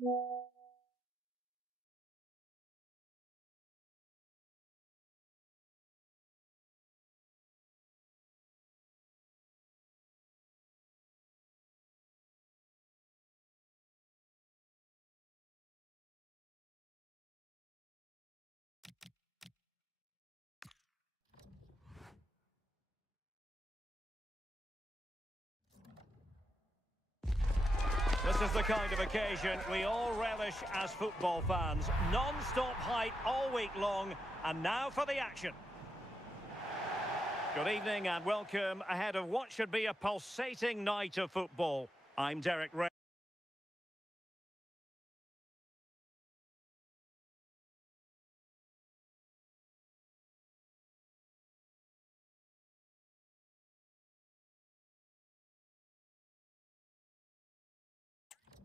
This is the kind of occasion we all relish as football fans. Non-stop hype all week long, and now for the action. Good evening and welcome ahead of what should be a pulsating night of football. I'm Derek Ray.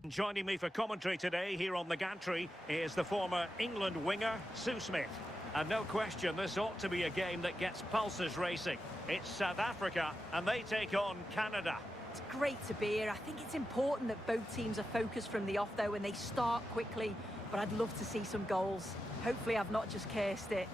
Joining me for commentary today here on the gantry is the former England winger, Sue Smith. And no question, this ought to be a game that gets pulses racing. It's South Africa, and they take on Canada. It's great to be here. I think it's important that both teams are focused from the off, though, and they start quickly. But I'd love to see some goals. Hopefully I've not just cursed it.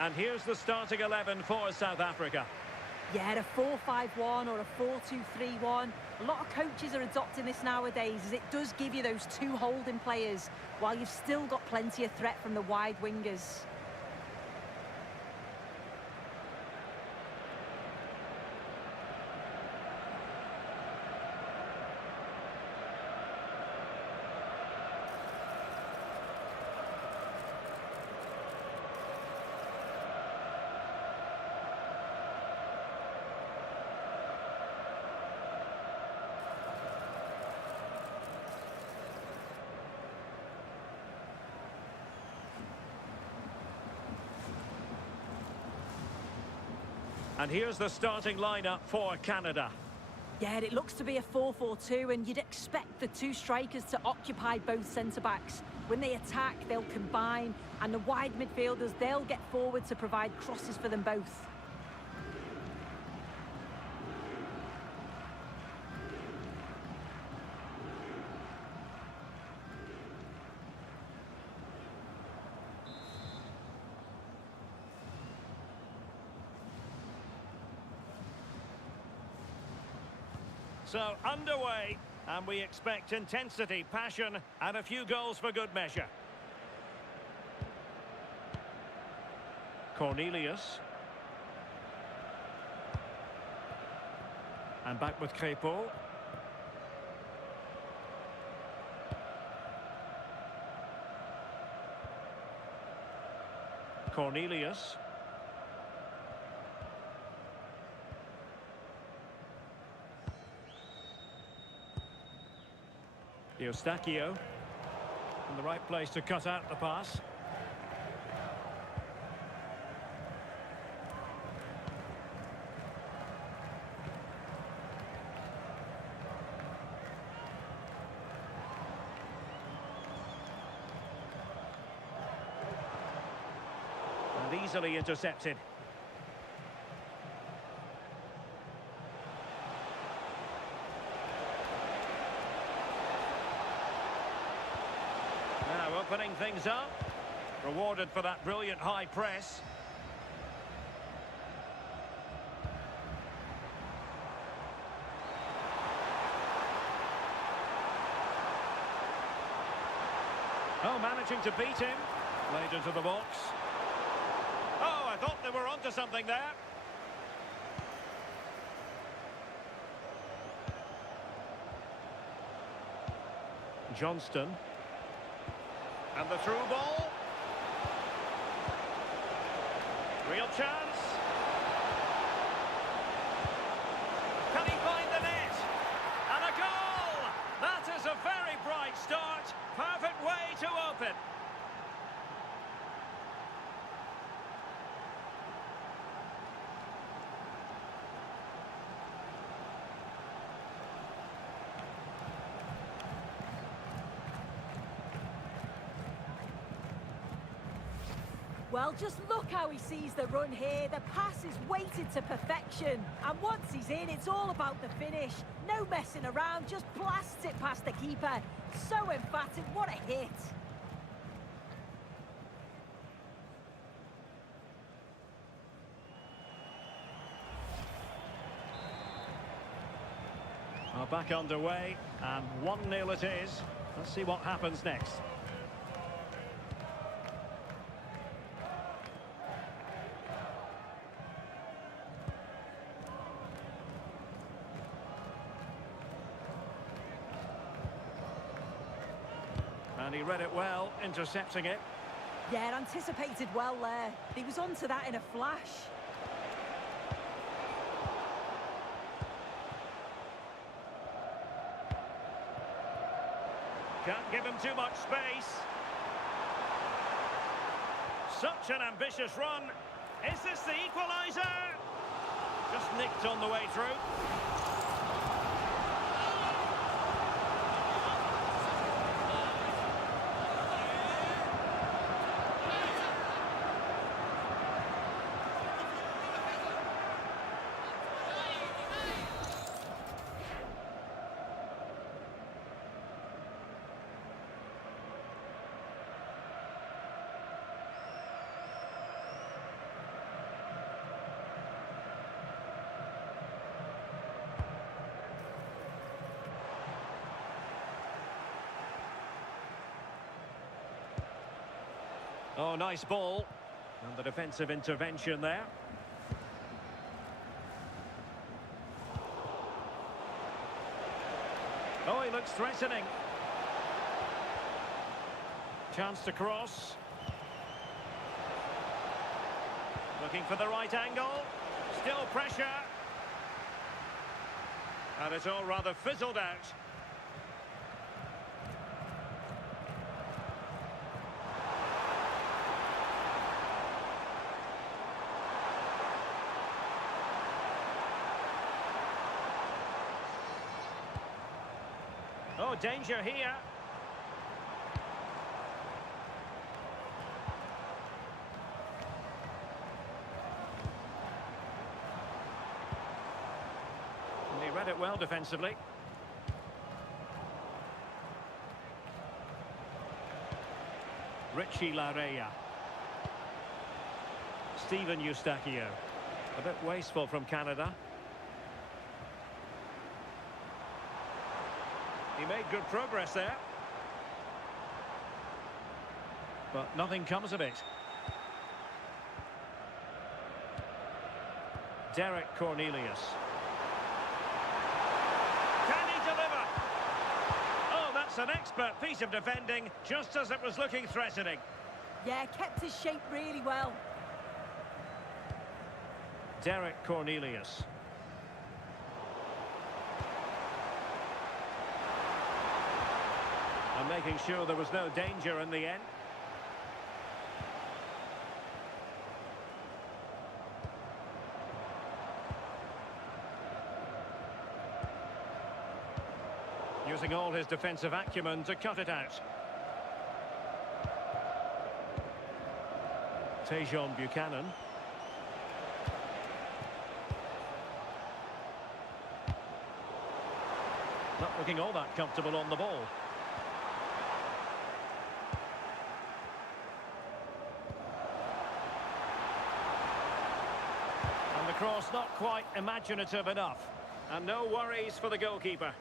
And here's the starting 11 for South Africa. Yeah, a 4-5-1 or a 4-2-3-1. A lot of coaches are adopting this nowadays, as it does give you those two holding players, while you've still got plenty of threat from the wide wingers. And here's the starting lineup for Canada. Yeah, it looks to be a 4-4-2, and you'd expect the two strikers to occupy both centre-backs. When they attack, they'll combine, and the wide midfielders, they'll get forward to provide crosses for them both. So, underway, and we expect intensity, passion, and a few goals for good measure. Cornelius. And back with Crépeau. Cornelius. Eustachio in the right place to cut out the pass. And easily intercepted. Now opening things up. Rewarded for that brilliant high press. Oh, managing to beat him. Laid into the box. Oh, I thought they were onto something there. Johnston. And the through ball. Real chance. Can he find the net? And a goal! That is a very bright start. Perfect way to open. Well, just look how he sees the run here. The pass is weighted to perfection. And once he's in, it's all about the finish. No messing around, just blasts it past the keeper. So emphatic, what a hit. Are back underway, and 1-0 it is. Let's see what happens next. And he read it well, intercepting it. Yeah, anticipated well there. He was onto that in a flash. Can't give him too much space. Such an ambitious run. Is this the equaliser? Just nicked on the way through. Oh, nice ball. And the defensive intervention there. Oh, he looks threatening. Chance to cross. Looking for the right angle. Still pressure. And it's all rather fizzled out. Oh, danger here. And he read it well defensively. Richie Larea. Steven Eustachio. A bit wasteful from Canada. He made good progress there. But nothing comes of it. Derek Cornelius. Can he deliver? Oh, that's an expert piece of defending, just as it was looking threatening. Yeah, kept his shape really well. Derek Cornelius. And making sure there was no danger in the end. Using all his defensive acumen to cut it out. Tejon Buchanan. Not looking all that comfortable on the ball. And the cross not quite imaginative enough. And no worries for the goalkeeper.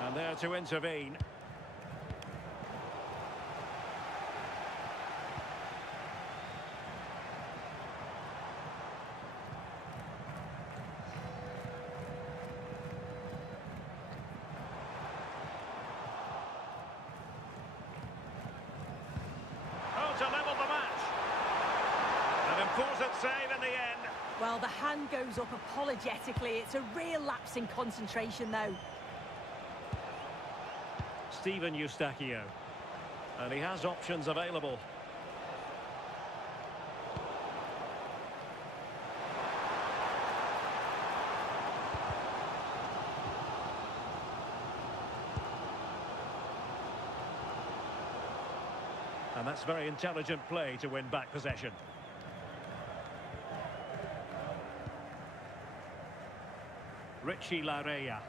And there to intervene. save in the end. Well, the hand goes up apologetically. It's a real lapse in concentration, though. Steven Eustachio. And he has options available. And that's very intelligent play to win back possession. Richie Larea.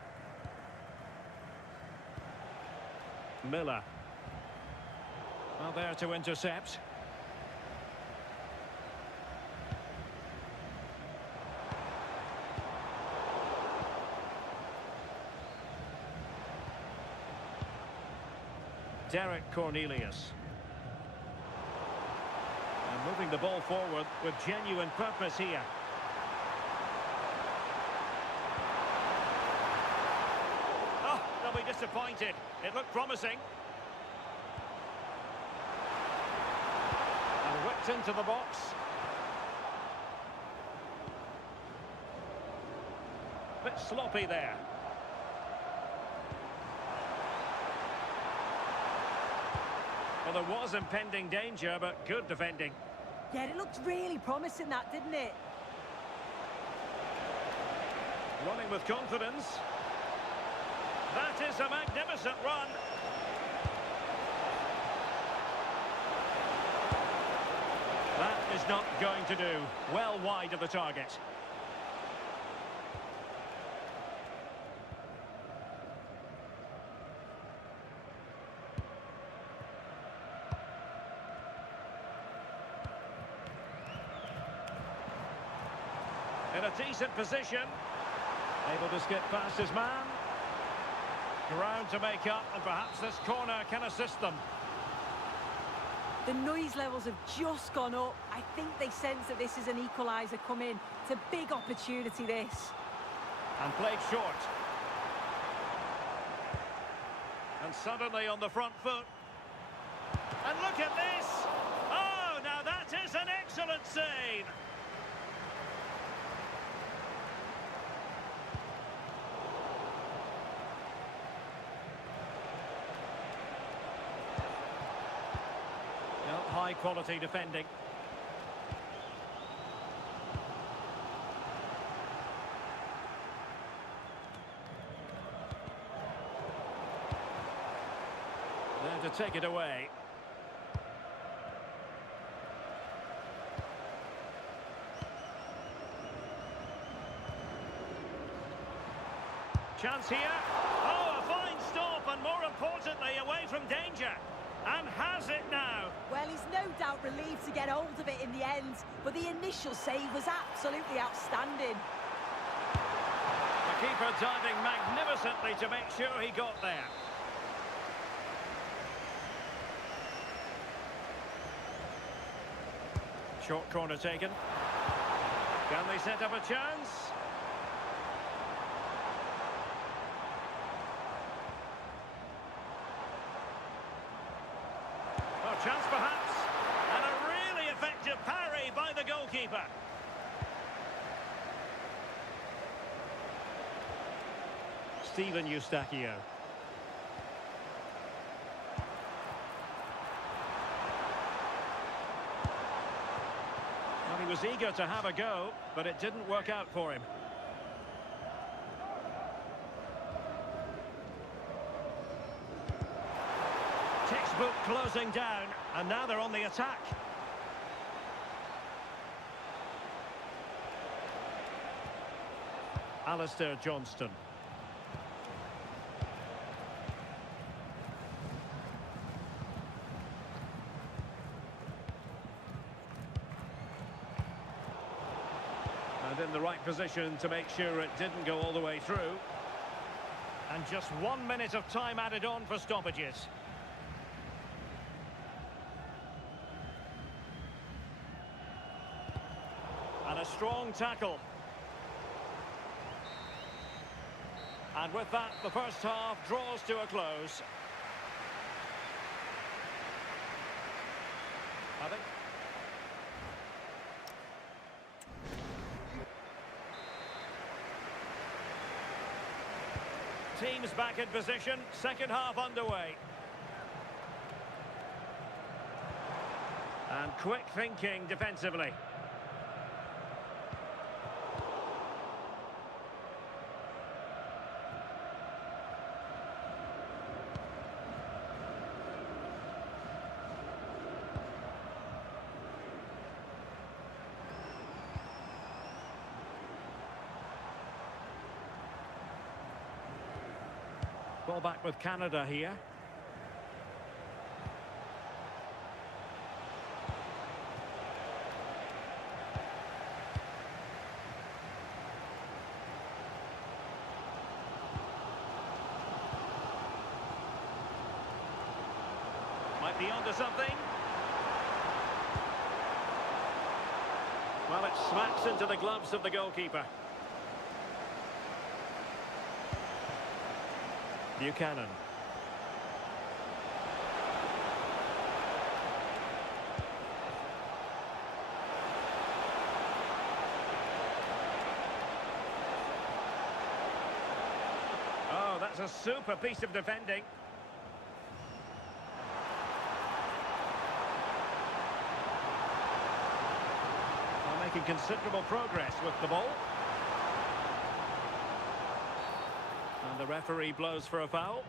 Miller. Well, there to intercept. Derek Cornelius. And moving the ball forward with genuine purpose here. Oh, they'll be disappointed. It looked promising. And whipped into the box. Bit sloppy there. Well, there was impending danger, but good defending. Yeah, it looked really promising, that, didn't it? Running with confidence. That is a magnificent run. That is not going to do. Well wide of the target. In a decent position. Able to skip past his man. Ground to make up, and perhaps this corner can assist them. The noise levels have just gone up. I think they sense that this is an equaliser coming. It's a big opportunity, this. And played short. And suddenly on the front foot. And look at this! Oh, now that is an excellent save! High quality defending. There to take it away. Chance here. Oh, a fine stop, and more importantly, away from danger. And has it now. Well, he's no doubt relieved to get hold of it in the end, but the initial save was absolutely outstanding. The keeper diving magnificently to make sure he got there. Short corner taken. Can they set up a chance? Chance perhaps, and a really effective parry by the goalkeeper. Steven Eustachio. Well, he was eager to have a go, but it didn't work out for him. Textbook closing down, and now they're on the attack. Alistair Johnston. And in the right position to make sure it didn't go all the way through. And just 1 minute of time added on for stoppages. And a strong tackle. And with that, the first half draws to a close. I think Teams back in position, second half underway. And quick thinking defensively. Ball back with Canada here. Might be onto something. Well, it smacks into the gloves of the goalkeeper. Buchanan. Oh, that's a super piece of defending. They're making considerable progress with the ball. And the referee blows for a foul.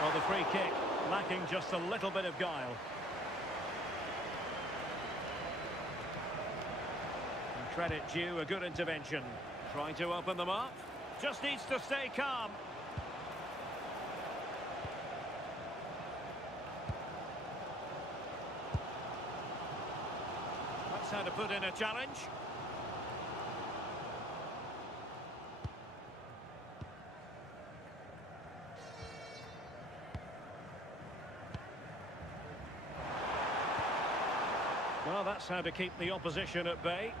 Well, the free kick lacking just a little bit of guile. Credit due, a good intervention. Trying to open them up. Just needs to stay calm. That's how to put in a challenge. Well, that's how to keep the opposition at bay.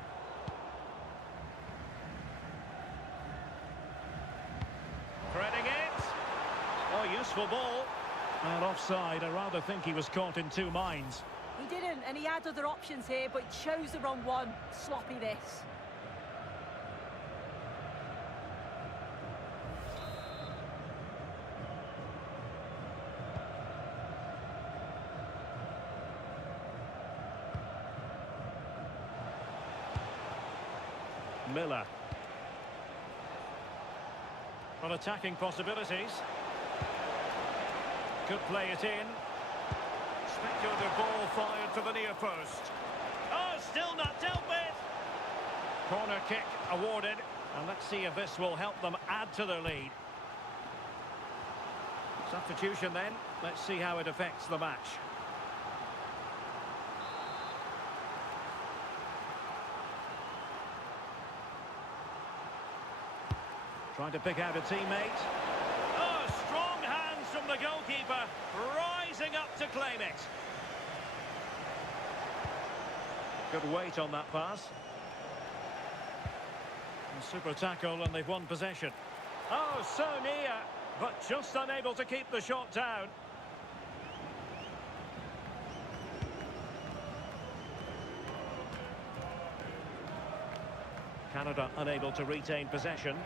Threading it. Oh, useful ball. And offside. I rather think he was caught in two minds. He didn't, and he had other options here, but he chose the wrong one. Sloppy this. Miller. On attacking possibilities. Could play it in. Speculative ball fired to the near post. Oh, still not dealt with. Corner kick awarded. And let's see if this will help them add to their lead. Substitution then. Let's see how it affects the match. Trying to pick out a teammate. Oh, strong hands from the goalkeeper, rising up to claim it. Good weight on that pass. And super tackle, and they've won possession. Oh, so near, but just unable to keep the shot down. Canada unable to retain possession.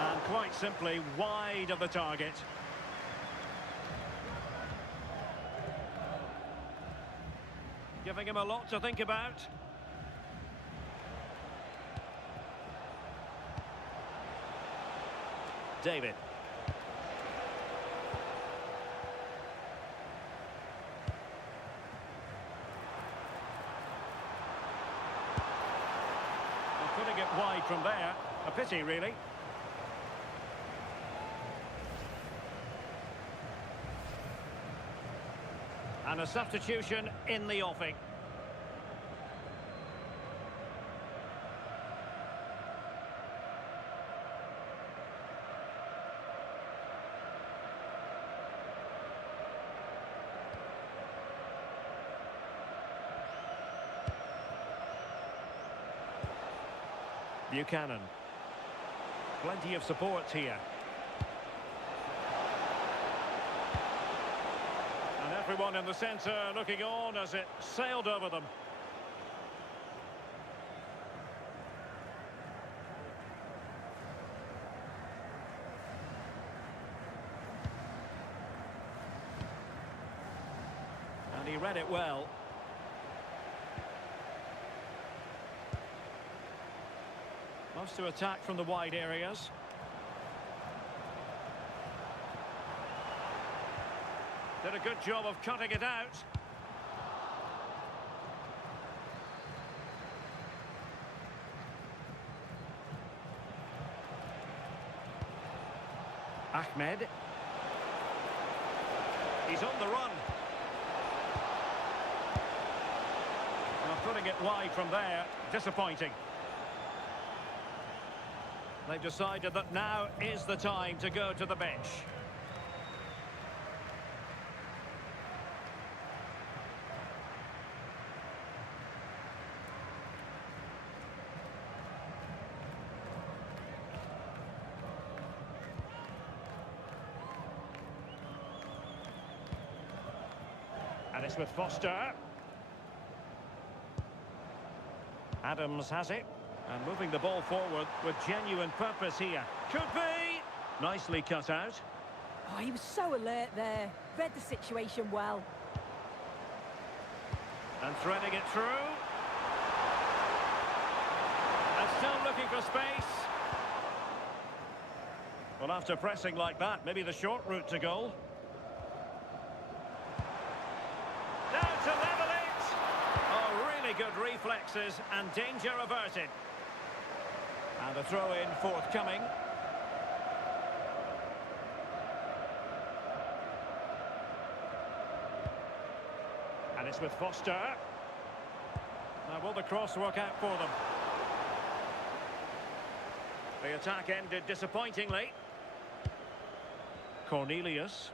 And quite simply wide of the target. Giving him a lot to think about. David. Putting it wide from there. A pity, really. And a substitution in the offing. Buchanan. Plenty of support here. And everyone in the centre looking on as it sailed over them. And he read it well. Wants to attack from the wide areas. Did a good job of cutting it out. Ahmed. He's on the run. Well, putting it wide from there, disappointing. They've decided that now is the time to go to the bench. And it's with Foster. Adams has it. And moving the ball forward with genuine purpose here. Could be! Nicely cut out. Oh, he was so alert there. Read the situation well. And threading it through. And still looking for space. Well, after pressing like that, maybe the short route to goal. Now to level it! Oh, really good reflexes and danger averted. And a throw-in forthcoming. And it's with Foster. Now will the cross work out for them? The attack ended disappointingly. Cornelius.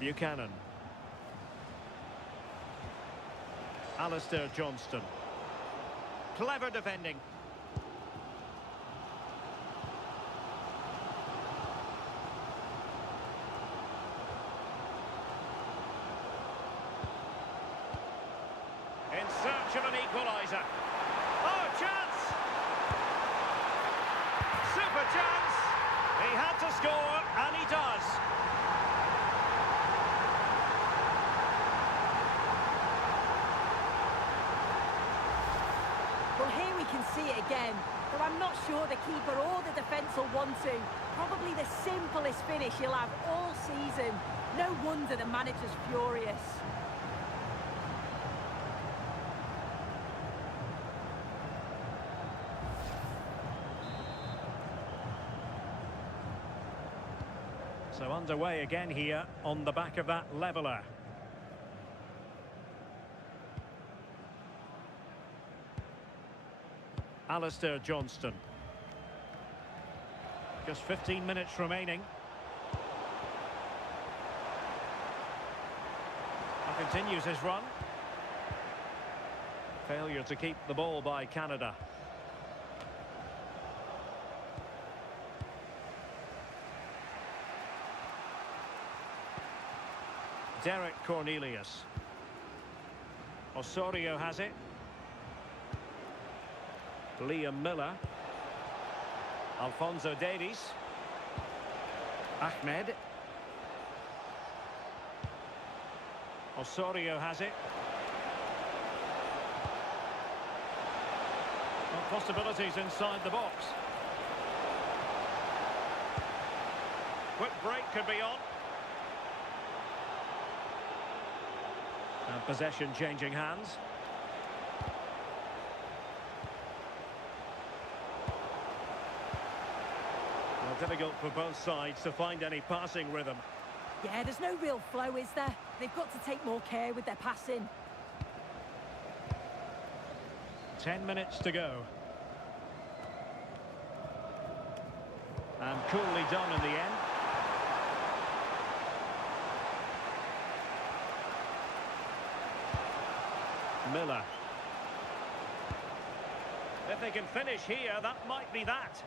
Buchanan. Alistair Johnston. Clever defending. In search of an equaliser. Oh, chance! Super chance! He had to score, and he does. Well, here we can see it again, but I'm not sure the keeper or the defence will want to. Probably the simplest finish he'll have all season. No wonder the manager's furious. So underway again here on the back of that leveller. Alistair Johnston. Just 15 minutes remaining. And continues his run. Failure to keep the ball by Canada. Derek Cornelius. Osorio has it. Liam Miller. Alphonso Davies. Ahmed. Osorio has it. Well, possibilities inside the box. Quick break could be on. And possession changing hands. Well, difficult for both sides to find any passing rhythm. Yeah, there's no real flow, is there? They've got to take more care with their passing. 10 minutes to go. And coolly done in the end. Miller. If they can finish here, that might be that.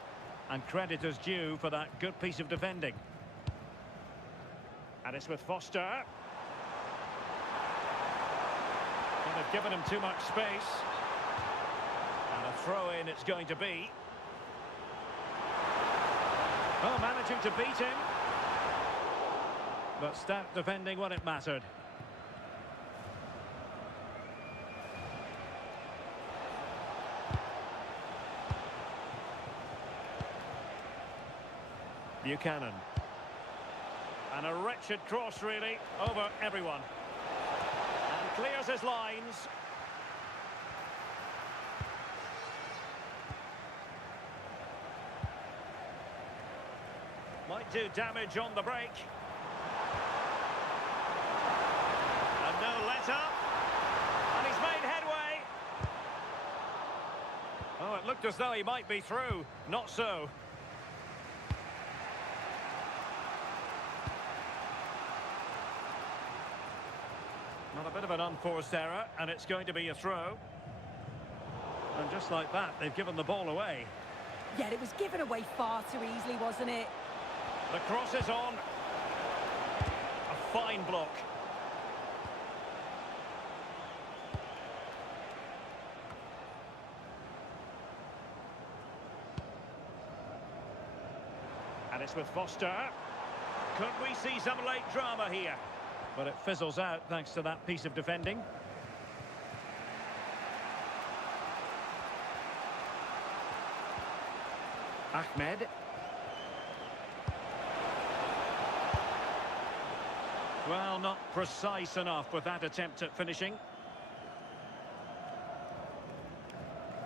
And credit is due for that good piece of defending. And it's with Foster. And they've given him too much space. And a throw-in it's going to be. Oh, managing to beat him. But stout defending when it mattered. Buchanan. And a wretched cross, really, over everyone. And clears his lines. Might do damage on the break. And no let-up. And he's made headway. Oh, it looked as though he might be through. Not so. Well, a bit of an unforced error, and it's going to be a throw. And just like that, they've given the ball away. Yeah, it was given away far too easily, wasn't it? The cross is on. A fine block. And it's with Foster. Could we see some late drama here? But it fizzles out thanks to that piece of defending. Ahmed. Well, not precise enough with that attempt at finishing.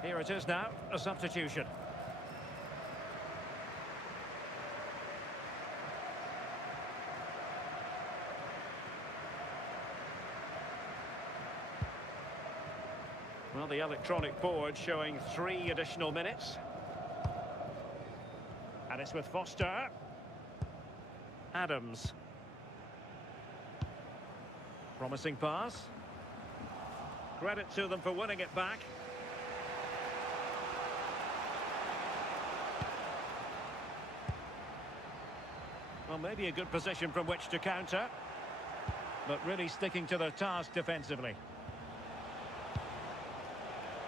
Here it is now, a substitution. Well, the electronic board showing 3 additional minutes. And it's with Foster. Adams. Promising pass. Credit to them for winning it back. Well, maybe a good position from which to counter. But really sticking to their task defensively.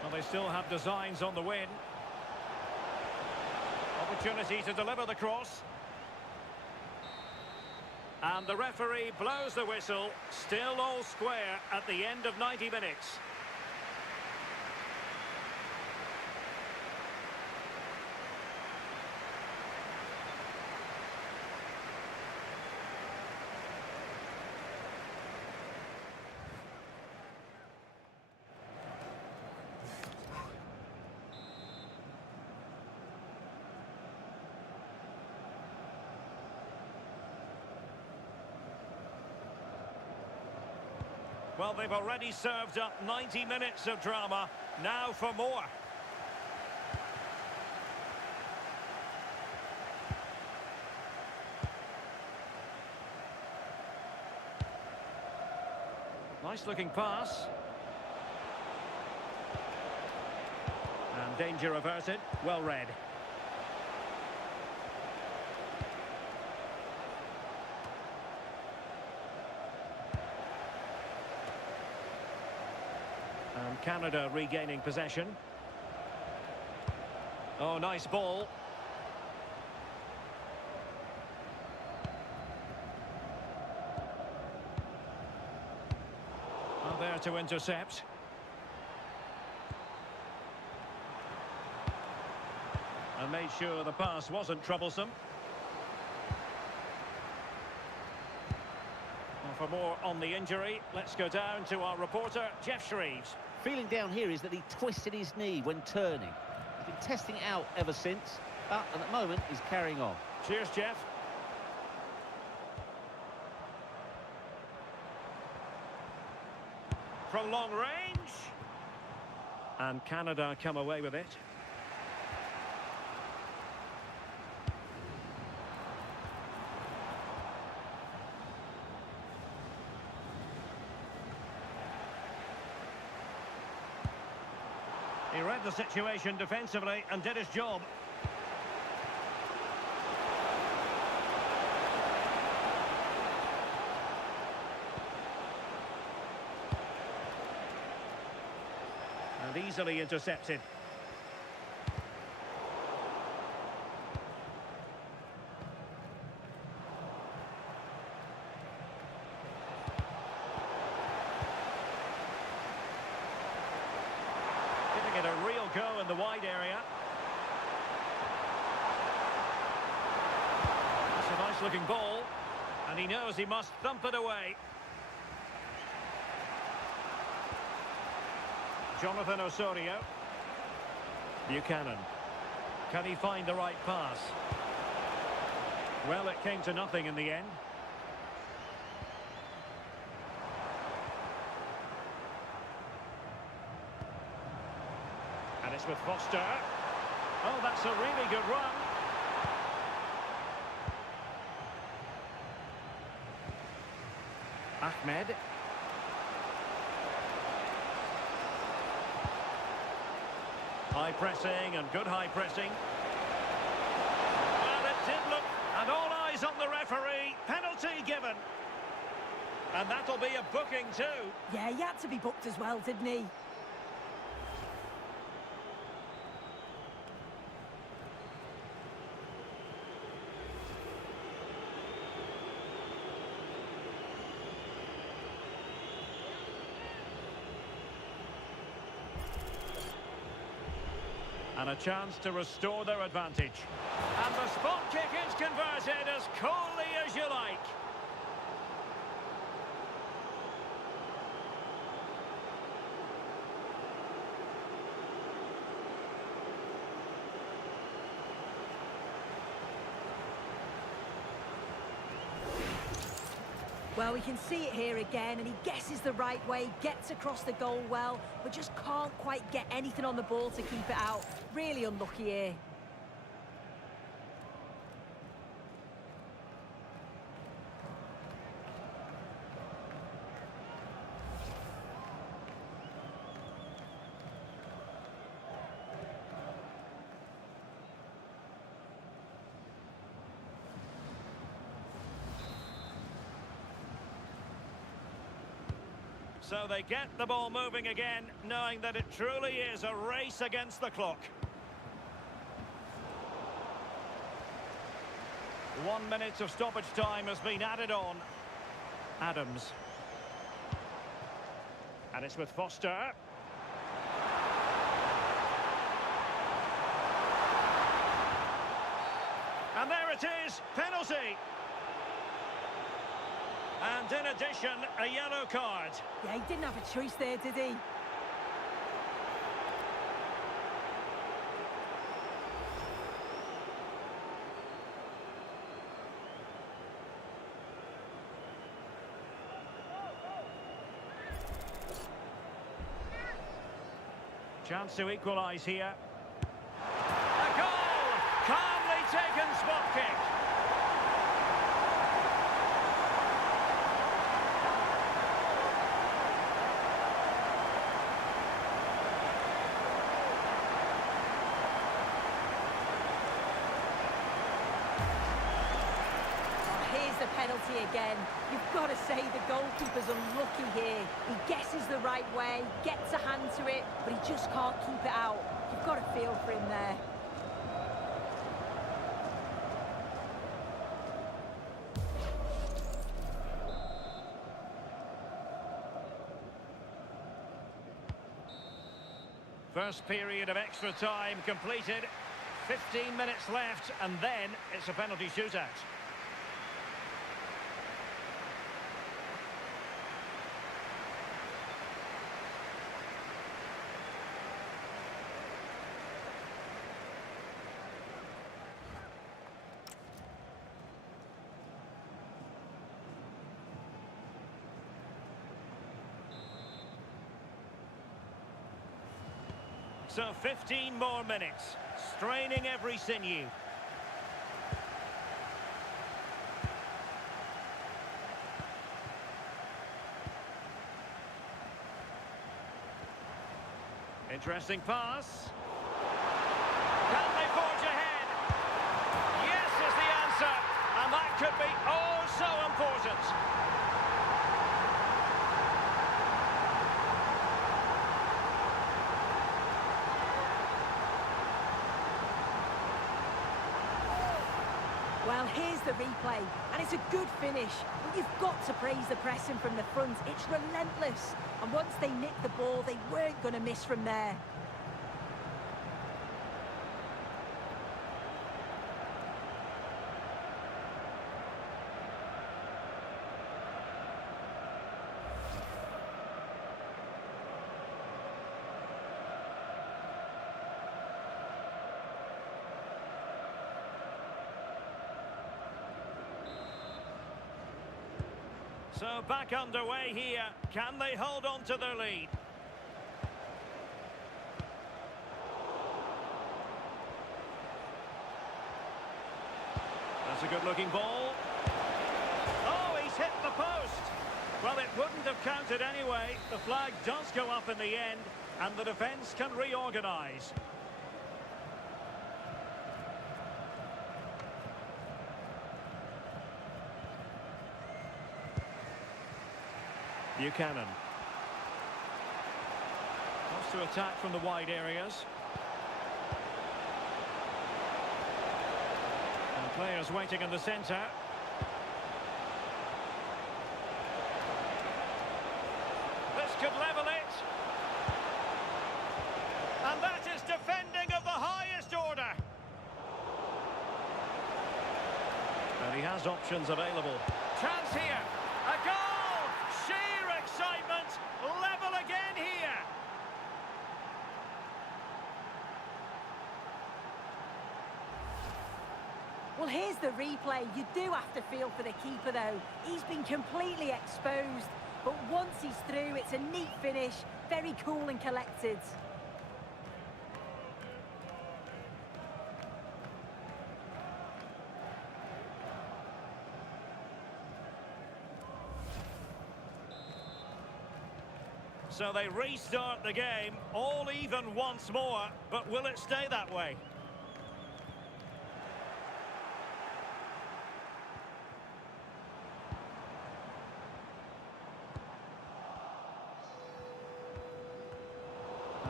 Well, they still have designs on the win. Opportunity to deliver the cross. And the referee blows the whistle. Still all square at the end of 90 minutes. Well, they've already served up 90 minutes of drama. Now for more. Nice looking pass. And danger averted. Well read. And Canada regaining possession. Oh, nice ball. Well, there to intercept. And made sure the pass wasn't troublesome. For more on the injury, let's go down to our reporter, Jeff Shreves. Feeling down here is that he twisted his knee when turning. He's been testing it out ever since, but at the moment he's carrying on. Cheers, Jeff. From long range. And Canada come away with it. He read the situation defensively and did his job. And easily intercepted. Giving it a real go in the wide area. That's a nice looking ball. And he knows he must thump it away. Jonathan Osorio. Buchanan. Can he find the right pass? Well, it came to nothing in the end. And it's with Foster. Oh, that's a really good run. Ahmed. High pressing and good high pressing. Well, it did look, and all eyes on the referee. Penalty given. And that'll be a booking too. Yeah, he had to be booked as well, didn't he? And a chance to restore their advantage. And the spot kick is converted as coolly as you like. Well, we can see it here again, and he guesses the right way, gets across the goal well, but just can't quite get anything on the ball to keep it out. Really unlucky here. So they get the ball moving again, knowing that it truly is a race against the clock. 1 minute of stoppage time has been added on. Adams. And it's with Foster. And there it is, penalty. And in addition, a yellow card. Yeah, he didn't have a choice there, did he? Chance to equalise here. A goal! Calmly taken spot kick. Here's the penalty again. You've got to say the goalkeeper's unlucky here. He guesses the right way, gets a hand to it, but he just can't keep it out. You've got to feel for him there. First period of extra time completed. 15 minutes left, and then it's a penalty shootout. So 15 more minutes, straining every sinew. Interesting pass. Can they forge ahead? Yes is the answer. And that could be oh so important. Well, here's the replay, and it's a good finish. But you've got to praise the pressing from the front. It's relentless. And once they nicked the ball, they weren't going to miss from there. So back underway here. Can they hold on to their lead? That's a good-looking ball. Oh, he's hit the post. Well, it wouldn't have counted anyway. The flag does go up in the end, and the defence can reorganise. Buchanan. Wants to attack from the wide areas. And players waiting in the centre. This could level it. And that is defending of the highest order. And he has options available. Chance here. A goal! Sheer excitement, level again here. Well, here's the replay. You do have to feel for the keeper, though. He's been completely exposed. But once he's through, it's a neat finish. Very cool and collected. So they restart the game, all even once more, but will it stay that way?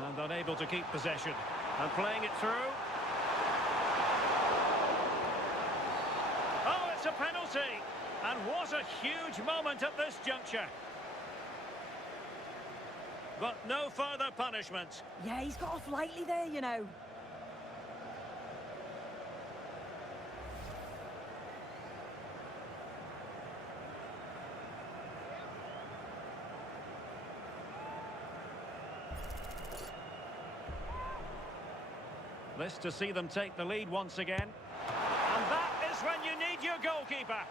And unable to keep possession. And playing it through. Oh, it's a penalty! And what a huge moment at this juncture. But no further punishment. Yeah, he's got off lightly there, you know. This to see them take the lead once again. And that is when you need your goalkeeper.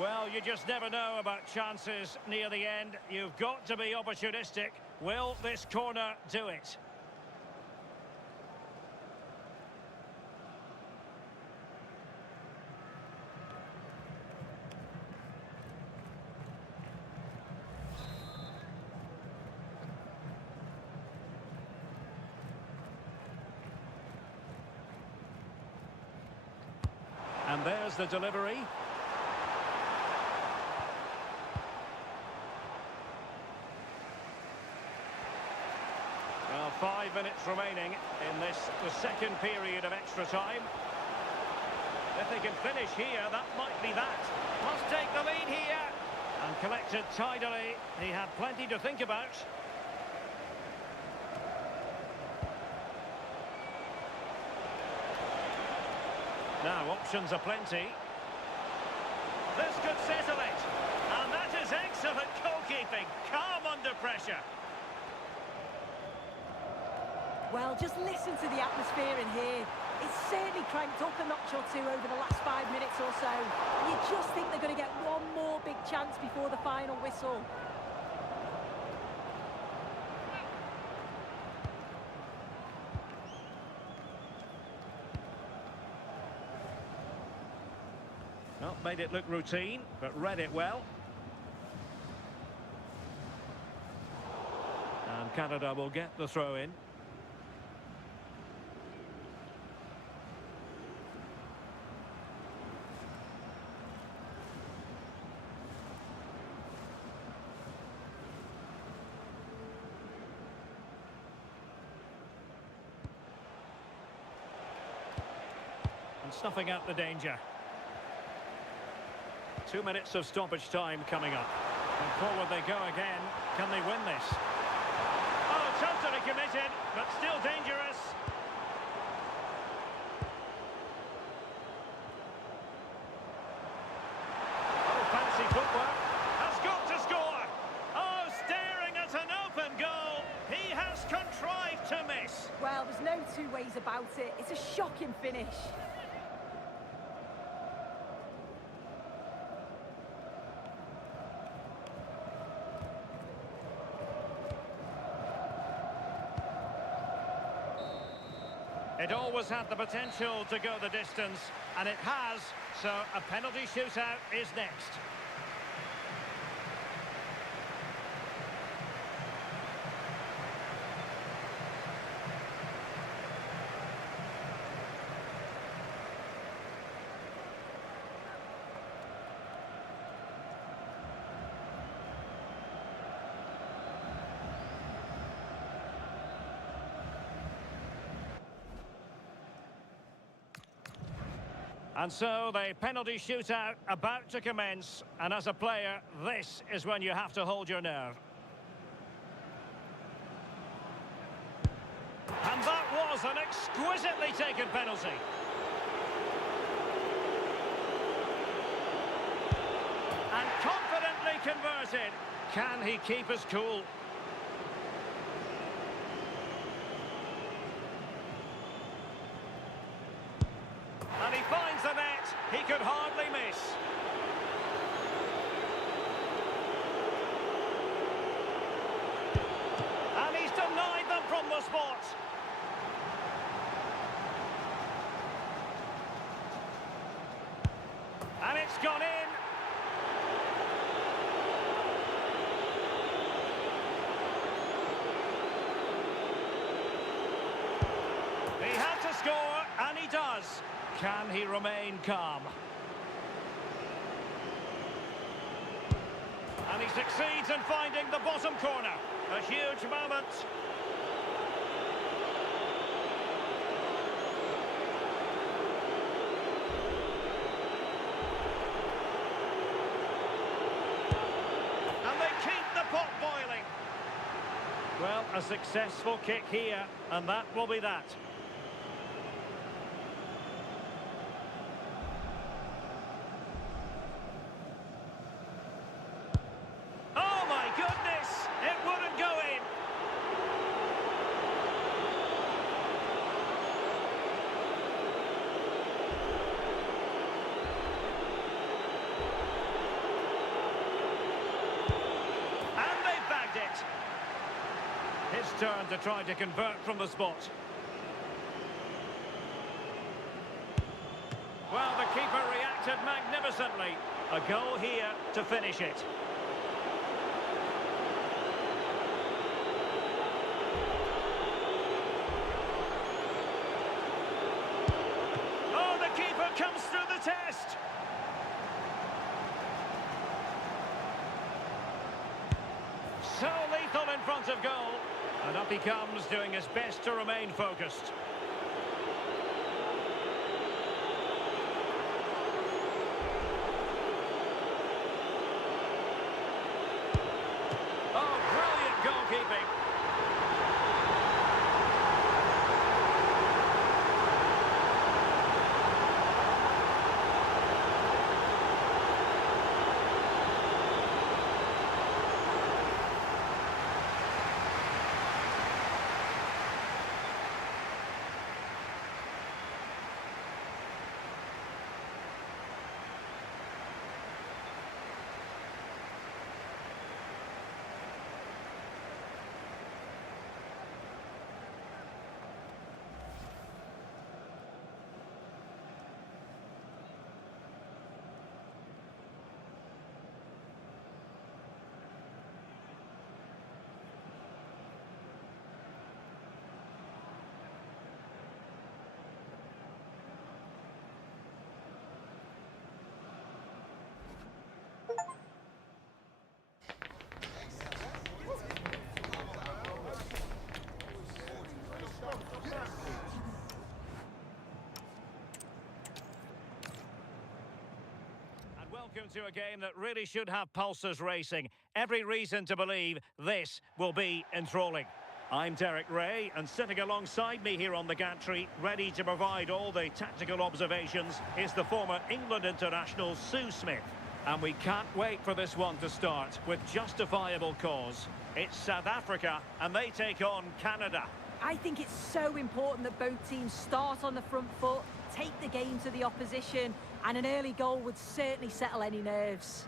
Well, you just never know about chances near the end. You've got to be opportunistic. Will this corner do it? And there's the delivery. Well, 5 minutes remaining in this, the second period of extra time. If they can finish here, that might be that. Must take the lead here. And collected tidily. He had plenty to think about. Now, options are plenty. This could settle it. And that is excellent goalkeeping. Calm under pressure. Well, just listen to the atmosphere in here. It's certainly cranked up a notch or two over the last 5 minutes or so. And you just think they're going to get one more big chance before the final whistle. Well, made it look routine, but read it well. And Canada will get the throw in. And snuffing out the danger. 2 minutes of stoppage time coming up. And forward they go again. Can they win this? Oh, totally committed, but still dangerous. Oh, fancy footwork. Has got to score. Oh, staring at an open goal. He has contrived to miss. Well, there's no two ways about it. It's a shocking finish. It always had the potential to go the distance, and it has, so a penalty shootout is next. And so the penalty shootout about to commence, and as a player, this is when you have to hold your nerve. And that was an exquisitely taken penalty. And confidently converted. Can he keep his cool? And he finds the net. He could hardly miss. And he's denied them from the spot. And it's gone in. He had to score, and he does. Can he remain calm? And he succeeds in finding the bottom corner. A huge moment. And they keep the pot boiling. Well, a successful kick here, and that will be that. His turn to try to convert from the spot. Well, the keeper reacted magnificently. A goal here to finish it. Oh, the keeper comes through the test. So lethal in front of goal. And up he comes, doing his best to remain focused. Oh, brilliant goalkeeping. Welcome to a game that really should have pulses racing. Every reason to believe this will be enthralling. I'm Derek Ray, and sitting alongside me here on the gantry, ready to provide all the tactical observations, is the former England international Sue Smith. And we can't wait for this one to start, with justifiable cause. It's South Africa, and they take on Canada. I think it's so important that both teams start on the front foot, take the game to the opposition, and an early goal would certainly settle any nerves.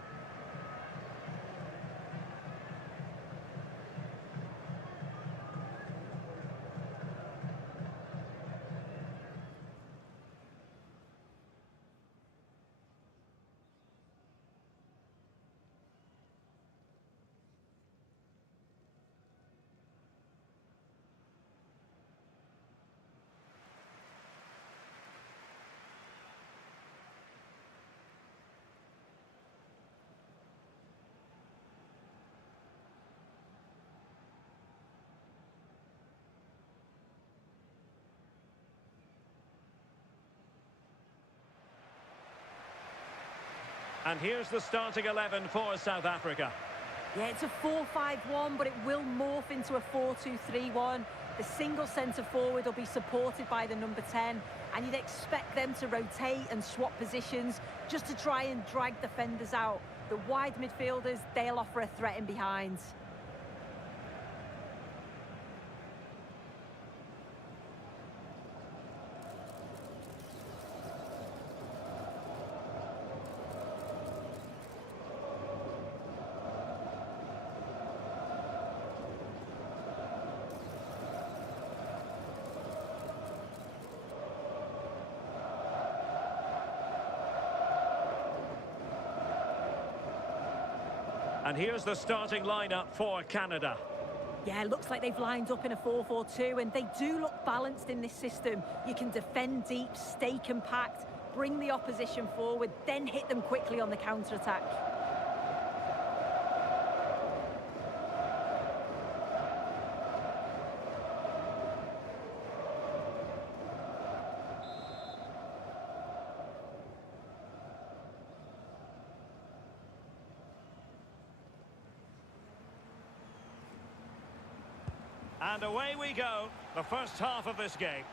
And here's the starting 11 for South Africa. Yeah, it's a 4-5-1, but it will morph into a 4-2-3-1. The single centre-forward will be supported by the number 10, and you'd expect them to rotate and swap positions just to try and drag defenders out. The wide midfielders, they'll offer a threat in behind. And here's the starting lineup for Canada. Yeah, it looks like they've lined up in a 4-4-2, and they do look balanced in this system. You can defend deep, stay compact, bring the opposition forward, then hit them quickly on the counter-attack. And away we go, the first half of this game.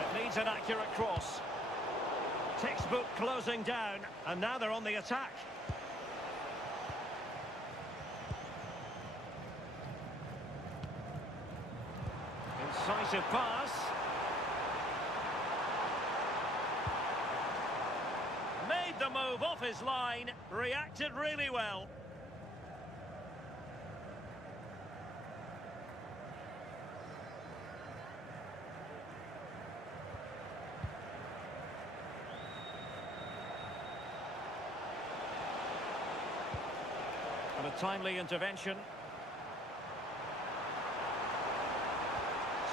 It needs an accurate cross. Textbook closing down, and now they're on the attack. Incisive pass. Made the move off his line, reacted really well. And a timely intervention.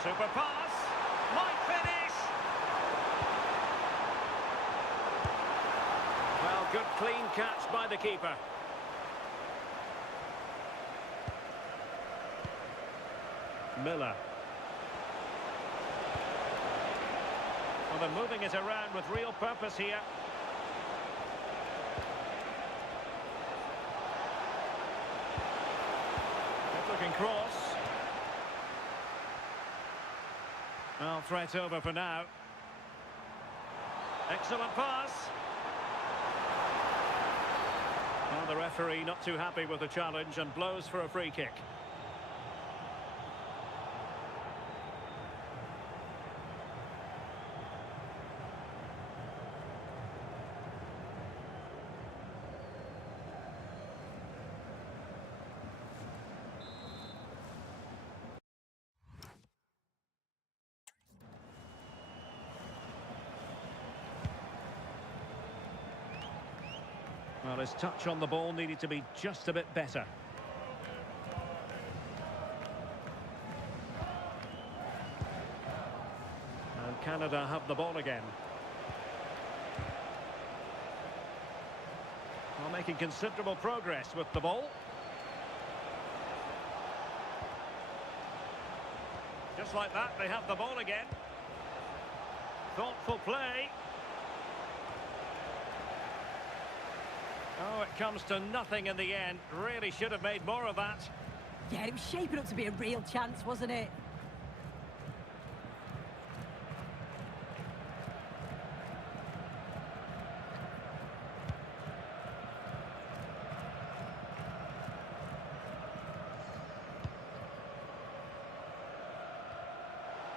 Super pass. Might finish. Well, good clean catch by the keeper. Miller. Well, they're moving it around with real purpose here. Looking cross. Well, threat over for now. Excellent pass. Well, the referee not too happy with the challenge and blows for a free kick. Well, his touch on the ball needed to be just a bit better. Canada have the ball again. Well, making considerable progress with the ball. Just like that, they have the ball again. Thoughtful play. Oh, it comes to nothing in the end. Really should have made more of that. Yeah, it was shaping up to be a real chance, wasn't it?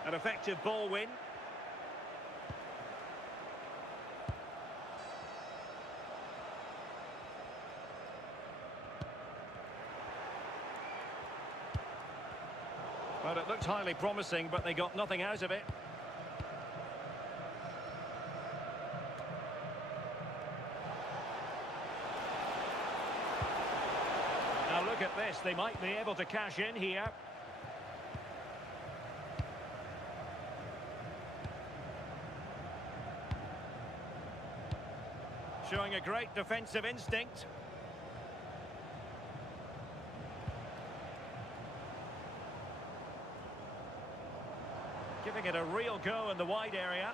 An effective ball win. Well, it looked highly promising, but they got nothing out of it. Now look at this, they might be able to cash in here. Showing a great defensive instinct. Giving it a real go in the wide area.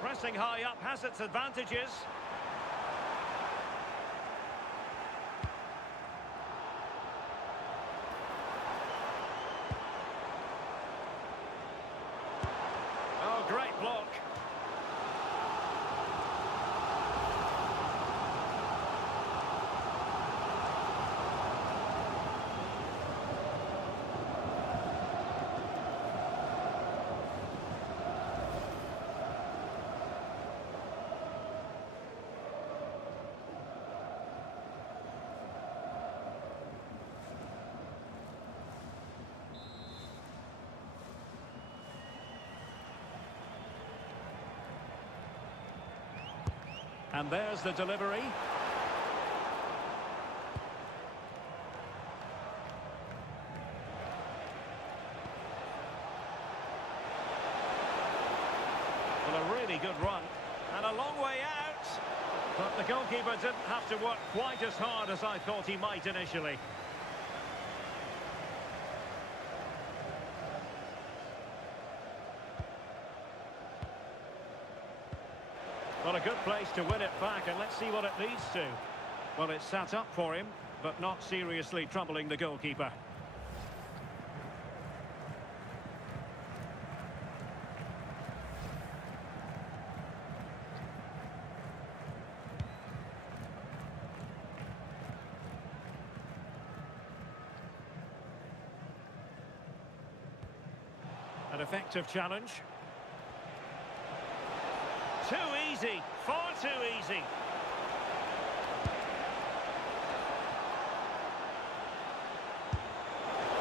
Pressing high up has its advantages. Oh, great block. And there's the delivery. Well, a really good run. And a long way out. But the goalkeeper didn't have to work quite as hard as I thought he might initially. Well, a good place to win it back, and let's see what it leads to. Well, it's sat up for him, but not seriously troubling the goalkeeper. An effective challenge. Too easy, far too easy.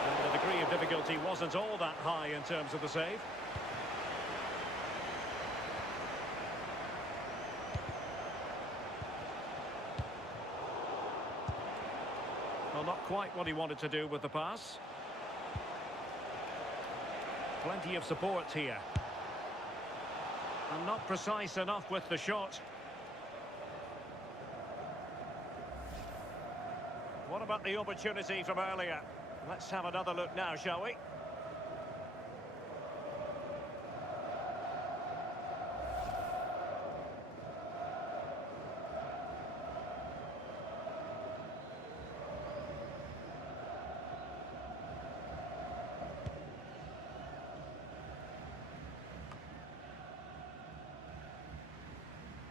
And the degree of difficulty wasn't all that high in terms of the save. Well, not quite what he wanted to do with the pass. Plenty of support here. And not precise enough with the shot. What about the opportunity from earlier? Let's have another look now, shall we?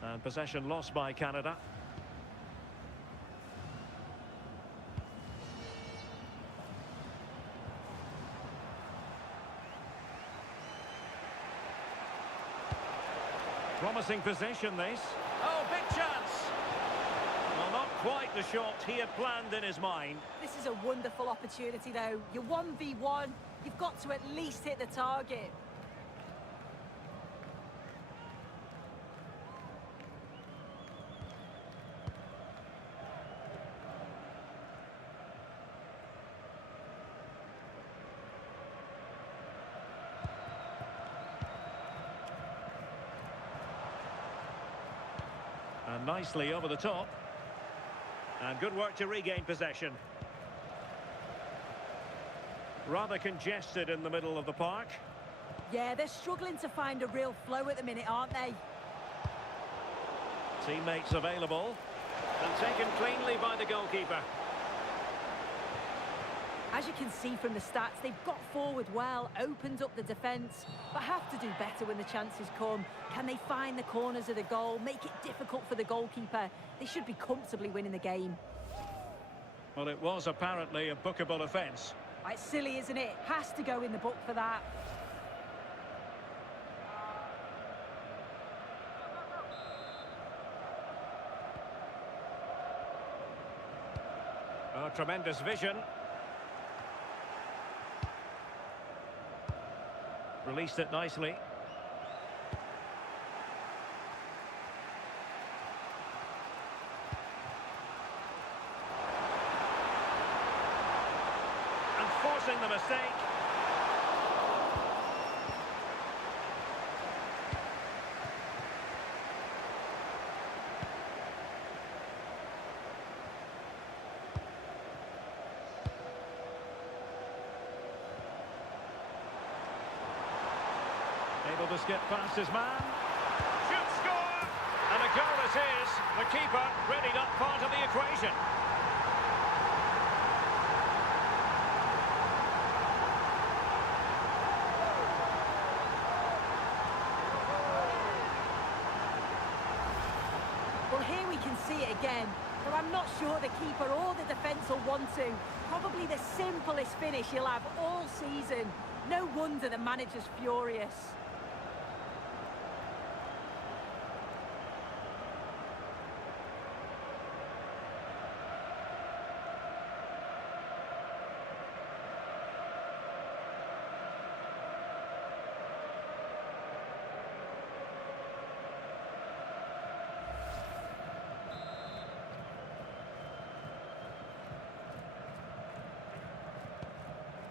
And possession lost by Canada. Promising position, this. Oh, big chance! Well, not quite the shot he had planned in his mind. This is a wonderful opportunity, though. You're 1v1. You've got to at least hit the target. And nicely over the top. And good work to regain possession. Rather congested in the middle of the park. Yeah, they're struggling to find a real flow at the minute, aren't they? Teammates available. And taken cleanly by the goalkeeper. As you can see from the stats, they've got forward well, opened up the defence, but have to do better when the chances come. Can they find the corners of the goal, make it difficult for the goalkeeper? They should be comfortably winning the game. Well, it was apparently a bookable offence. It's silly, isn't it? Has to go in the book for that. Oh, tremendous vision. Released it nicely. And forcing the mistake. Able to skip past his man. Should score! And a goal it is. The keeper ready that part of the equation. Well, here we can see it again. But I'm not sure the keeper or the defence will want to. Probably the simplest finish he'll have all season. No wonder the manager's furious.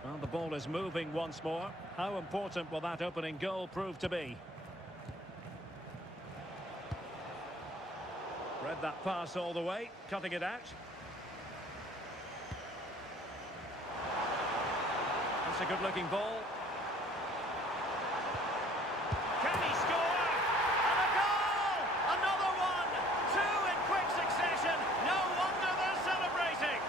Well, the ball is moving once more. How important will that opening goal prove to be? Read that pass all the way, cutting it out. That's a good-looking ball. Can he score? And a goal! Another one! Two in quick succession. No wonder they're celebrating.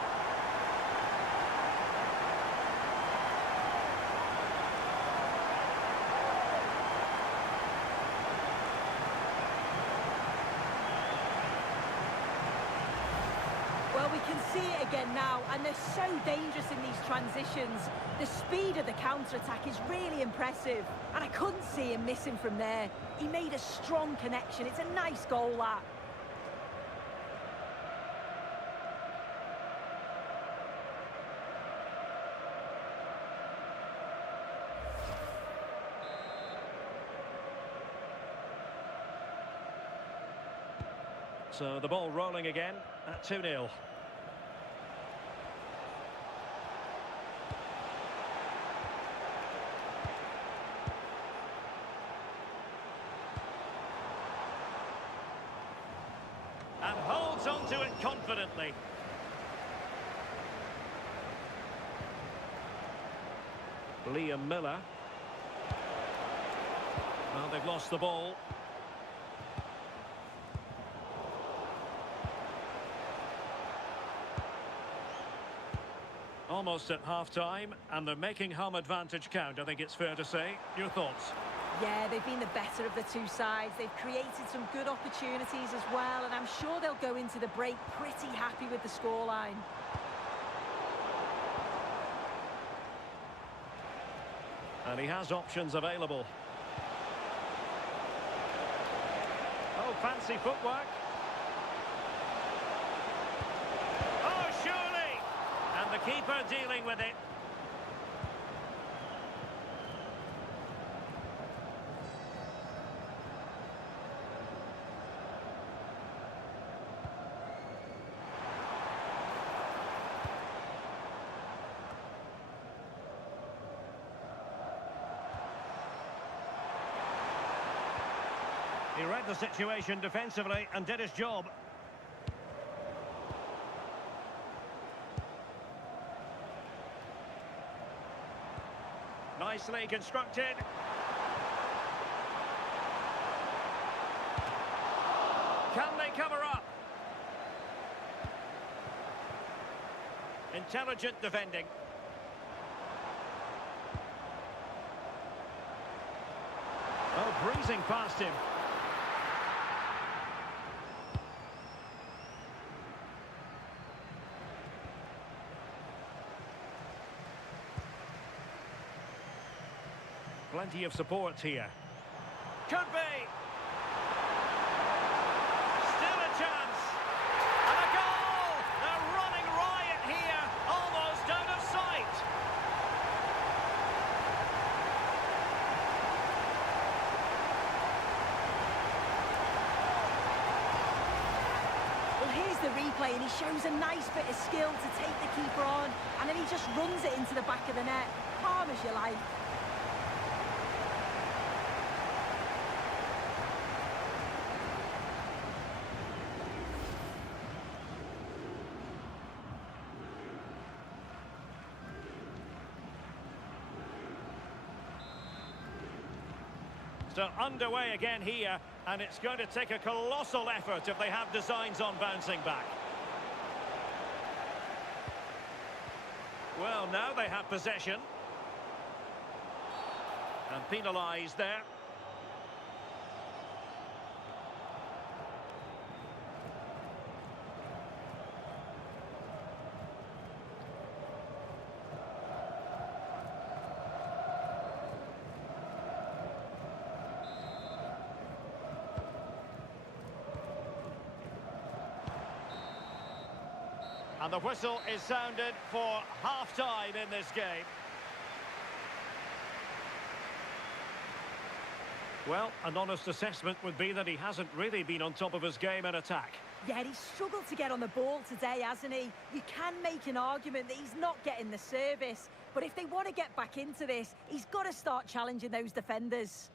Well, we can see it again now, and they're so dangerous in these transitions. The speed of the counter-attack is really impressive, and I couldn't see him missing from there. He made a strong connection. It's a nice goal, that. So the ball rolling again at 2-0. And holds on to it confidently. Liam Miller. Well, they've lost the ball. Almost at half-time, and they're making home advantage count, I think it's fair to say. Your thoughts? Yeah, they've been the better of the two sides. They've created some good opportunities as well, and I'm sure they'll go into the break pretty happy with the scoreline. And he has options available. Oh, fancy footwork. Oh, surely! And the keeper dealing with it. He read the situation defensively and did his job. Nicely constructed. Can they cover up? Intelligent defending. Oh, breezing past him. Plenty of support here. Could be. Still a chance. And a goal! They're running riot here, almost out of sight. Well, here's the replay, and he shows a nice bit of skill to take the keeper on, and then he just runs it into the back of the net. Calm as you like. So underway again here, and it's going to take a colossal effort if they have designs on bouncing back. Well, now they have possession. And penalised there. And the whistle is sounded for half-time in this game. Well, an honest assessment would be that he hasn't really been on top of his game in attack. Yeah, he's struggled to get on the ball today, hasn't he? You can make an argument that he's not getting the service. But if they want to get back into this, he's got to start challenging those defenders.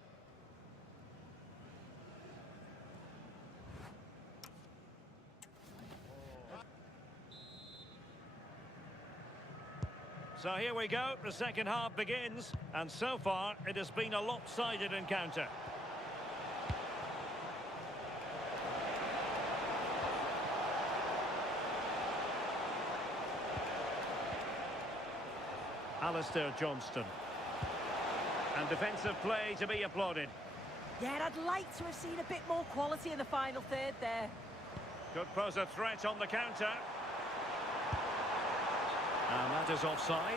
So here we go, the second half begins, and so far it has been a lopsided encounter. Alistair Johnston. And defensive play to be applauded. Yeah, and I'd like to have seen a bit more quality in the final third there. Could pose a threat on the counter. And that is offside.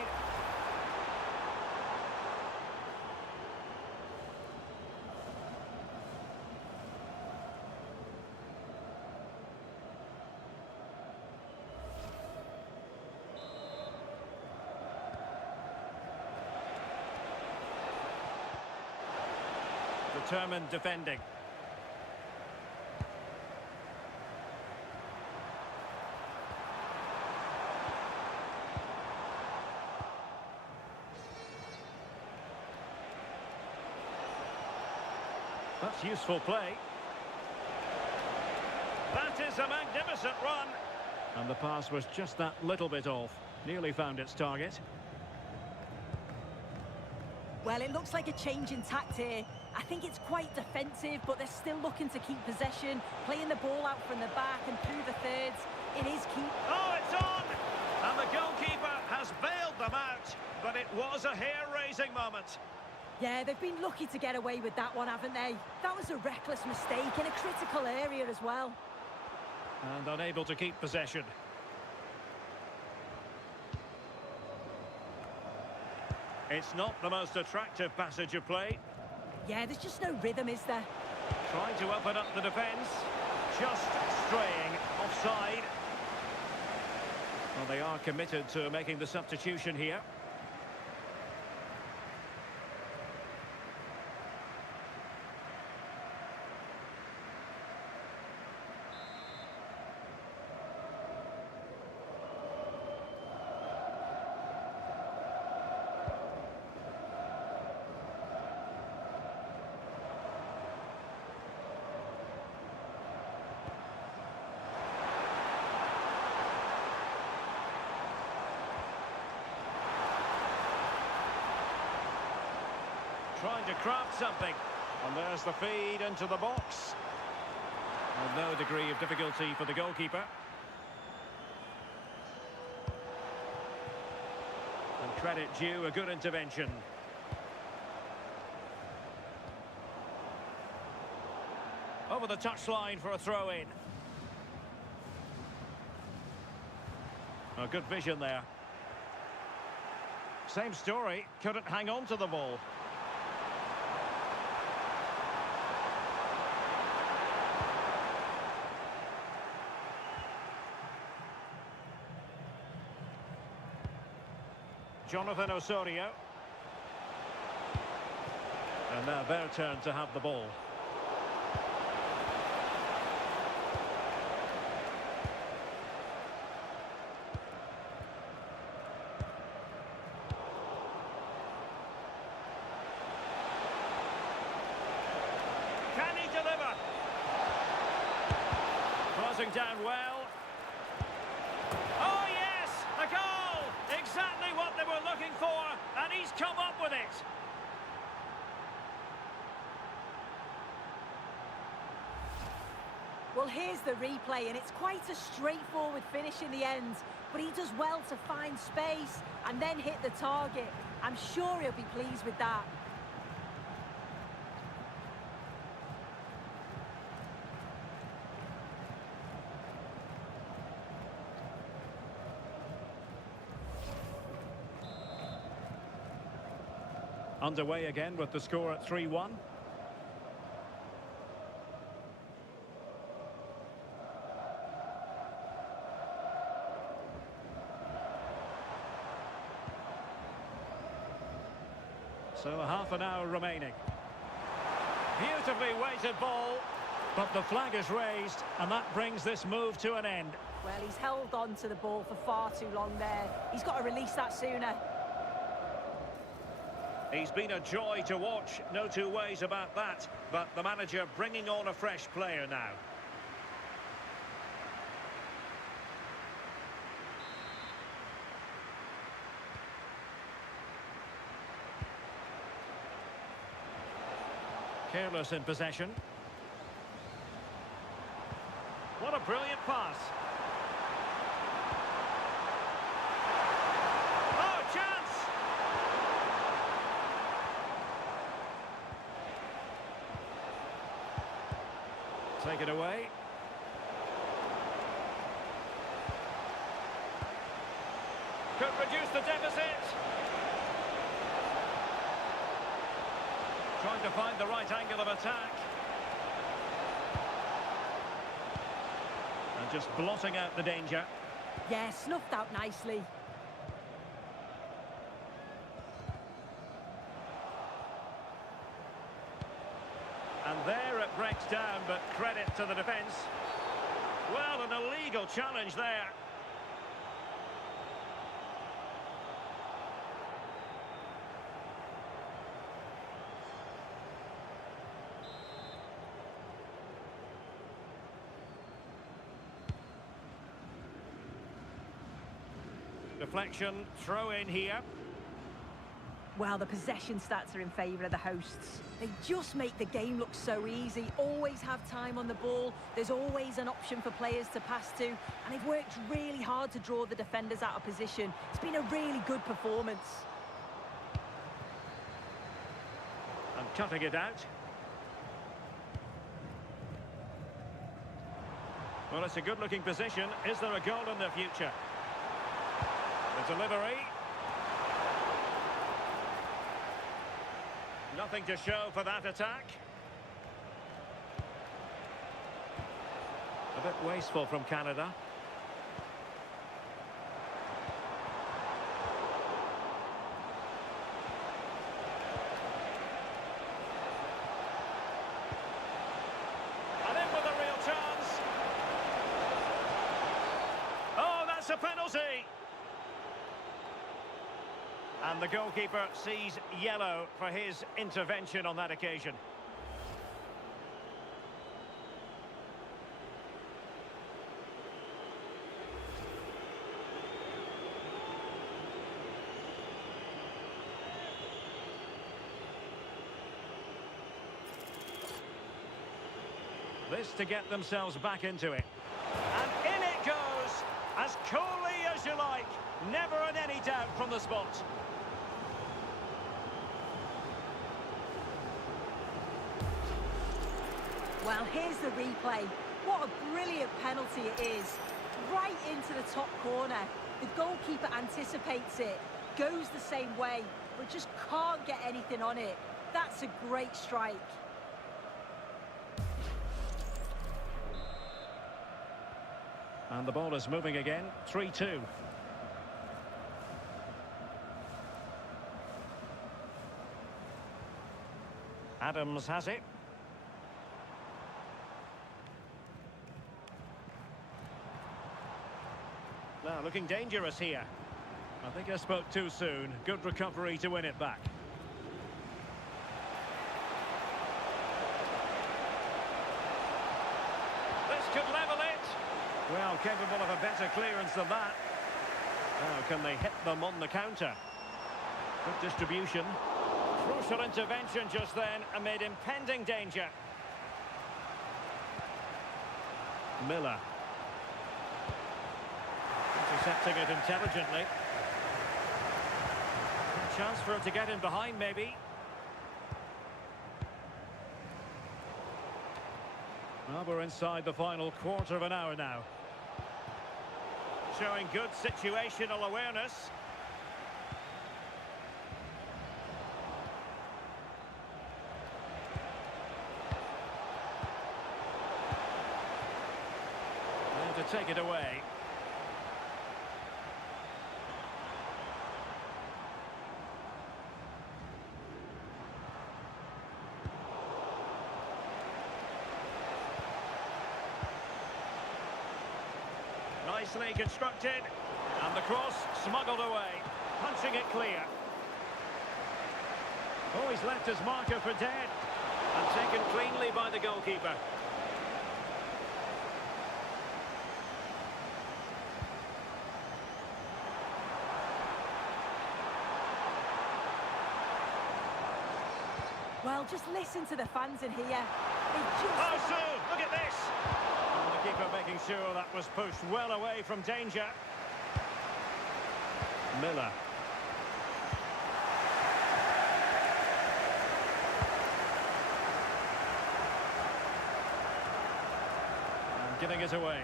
Determined defending. That's useful play. That is a magnificent run. And the pass was just that little bit off. Nearly found its target. Well, it looks like a change in tact here. I think it's quite defensive, but they're still looking to keep possession, playing the ball out from the back and through the thirds. It is key. Oh, it's on! And the goalkeeper has bailed them out, but it was a hair-raising moment. Yeah, they've been lucky to get away with that one, haven't they? That was a reckless mistake in a critical area as well. And unable to keep possession. It's not the most attractive passage of play. Yeah, there's just no rhythm, is there? Trying to open up the defence. Just straying offside. Well, they are committed to making the substitution here. Trying to craft something. And there's the feed into the box. With no degree of difficulty for the goalkeeper. And credit due, a good intervention. Over the touchline for a throw-in. A good vision there. Same story, couldn't hang on to the ball. Jonathan Osorio. And now their turn to have the ball. Can he deliver? Crossing down well. Oh yes, a goal! Exactly what they were looking for, and he's come up with it. Well, here's the replay, and it's quite a straightforward finish in the end. But he does well to find space and then hit the target. I'm sure he'll be pleased with that. Underway again with the score at 3-1. So half an hour remaining. Beautifully weighted ball, but the flag is raised, and that brings this move to an end. Well, he's held on to the ball for far too long there. He's got to release that sooner. He's been a joy to watch, no two ways about that, but the manager bringing on a fresh player now. Careless in possession. What a brilliant pass. Oh, chance! Take it away. Could reduce the deficit. Trying to find the right angle of attack. And just blotting out the danger. Yeah, snuffed out nicely. And there it breaks down, but credit to the defence. Well, an illegal challenge there. Deflection, throw in here. Well, the possession stats are in favour of the hosts. They just make the game look so easy, always have time on the ball, there's always an option for players to pass to, and they've worked really hard to draw the defenders out of position. It's been a really good performance. And cutting it out. Well, it's a good-looking position. Is there a goal in the future? The delivery. Nothing to show for that attack. A bit wasteful from Canada. And in with a real chance. Oh, that's a penalty. And the goalkeeper sees yellow for his intervention on that occasion. this to get themselves back into it. And in it goes, as coolly as you like. Never in any doubt from the spot. Well, here's the replay. What a brilliant penalty it is. Right into the top corner. The goalkeeper anticipates it, goes the same way, but just can't get anything on it. That's a great strike. And the ball is moving again, 3-2. Adams has it. Now looking dangerous here. I think I spoke too soon. Good recovery to win it back. This could level it. Well, capable of a better clearance than that. Now can they hit them on the counter? Good distribution. Crucial intervention just then amid impending danger. Miller. Intercepting it intelligently. A chance for him to get in behind, maybe. Well, we're inside the final quarter of an hour now. Showing good situational awareness. And to take it away. Nicely constructed, and the cross smuggled away, punching it clear. Oh, he's left his marker for dead, and taken cleanly by the goalkeeper. Well, just listen to the fans in here. Oh, so, look at this! And the keeper making sure that was pushed well away from danger. Miller. And giving it away.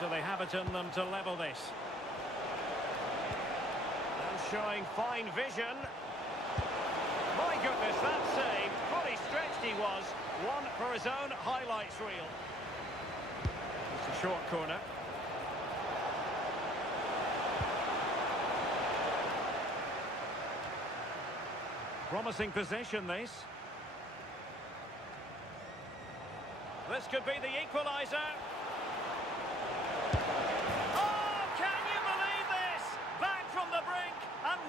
Do they have it in them to level this? And showing fine vision. My goodness, that save. Fully stretched he was. One for his own highlights reel. It's a short corner. Promising possession, this. This could be the equaliser.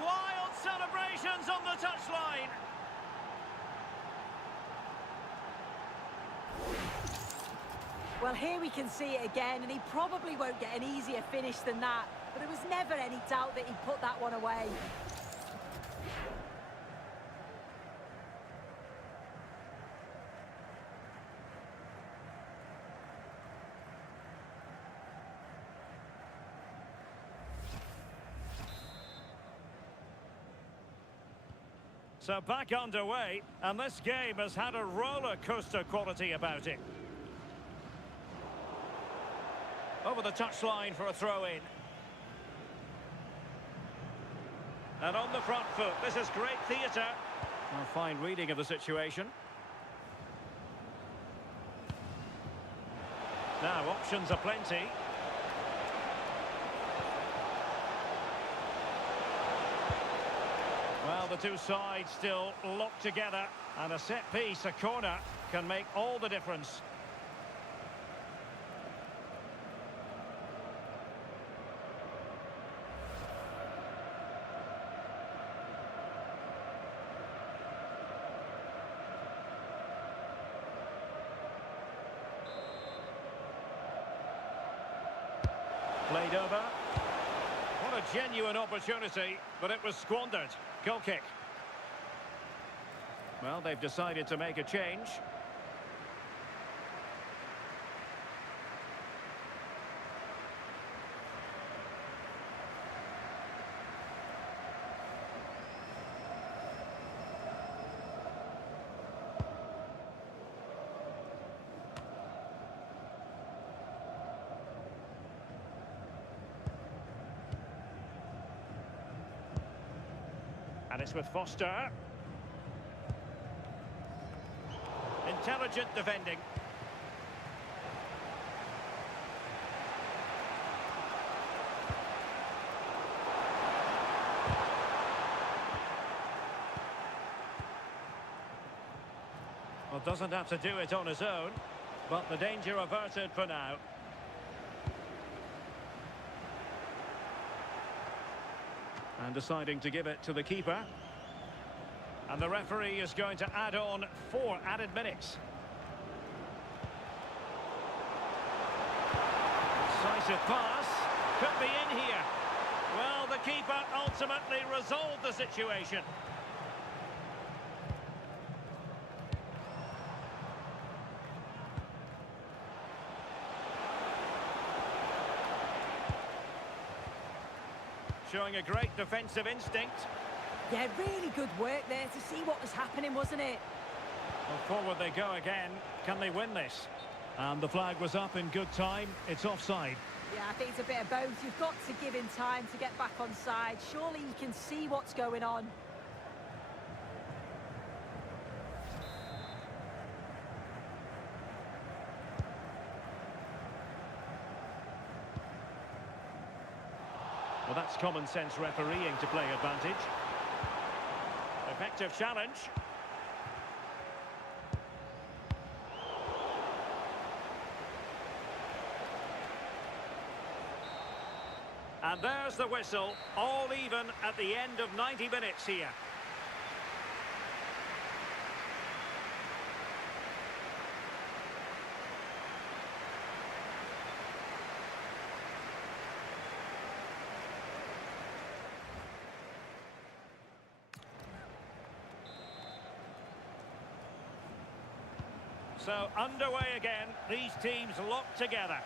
Wild celebrations on the touchline. Well, here we can see it again, and he probably won't get an easier finish than that, but there was never any doubt that he'd put that one away. So back underway, and this game has had a roller coaster quality about it. Over the touchline for a throw-in. And on the front foot, this is great theatre. A fine reading of the situation. Now, options are plenty. Well, the two sides still locked together, and a set piece, a corner, can make all the difference. Played over. What a genuine opportunity, but it was squandered. Goal kick. Well, they've decided to make a change. And it's with Foster. Intelligent defending. Well, doesn't have to do it on his own, but the danger averted for now. And deciding to give it to the keeper. And the referee is going to add on 4 added minutes. Decisive pass. Could be in here. Well, the keeper ultimately resolved the situation. Showing a great defensive instinct. Yeah, really good work there to see what was happening, wasn't it? Well, forward they go again. Can they win this? And the flag was up in good time. It's offside. Yeah, I think it's a bit of both. You've got to give him time to get back on side. Surely he can see what's going on. Well, that's common sense refereeing to play advantage. Effective challenge. And there's the whistle, all even at the end of 90 minutes here. So underway again, these teams locked together.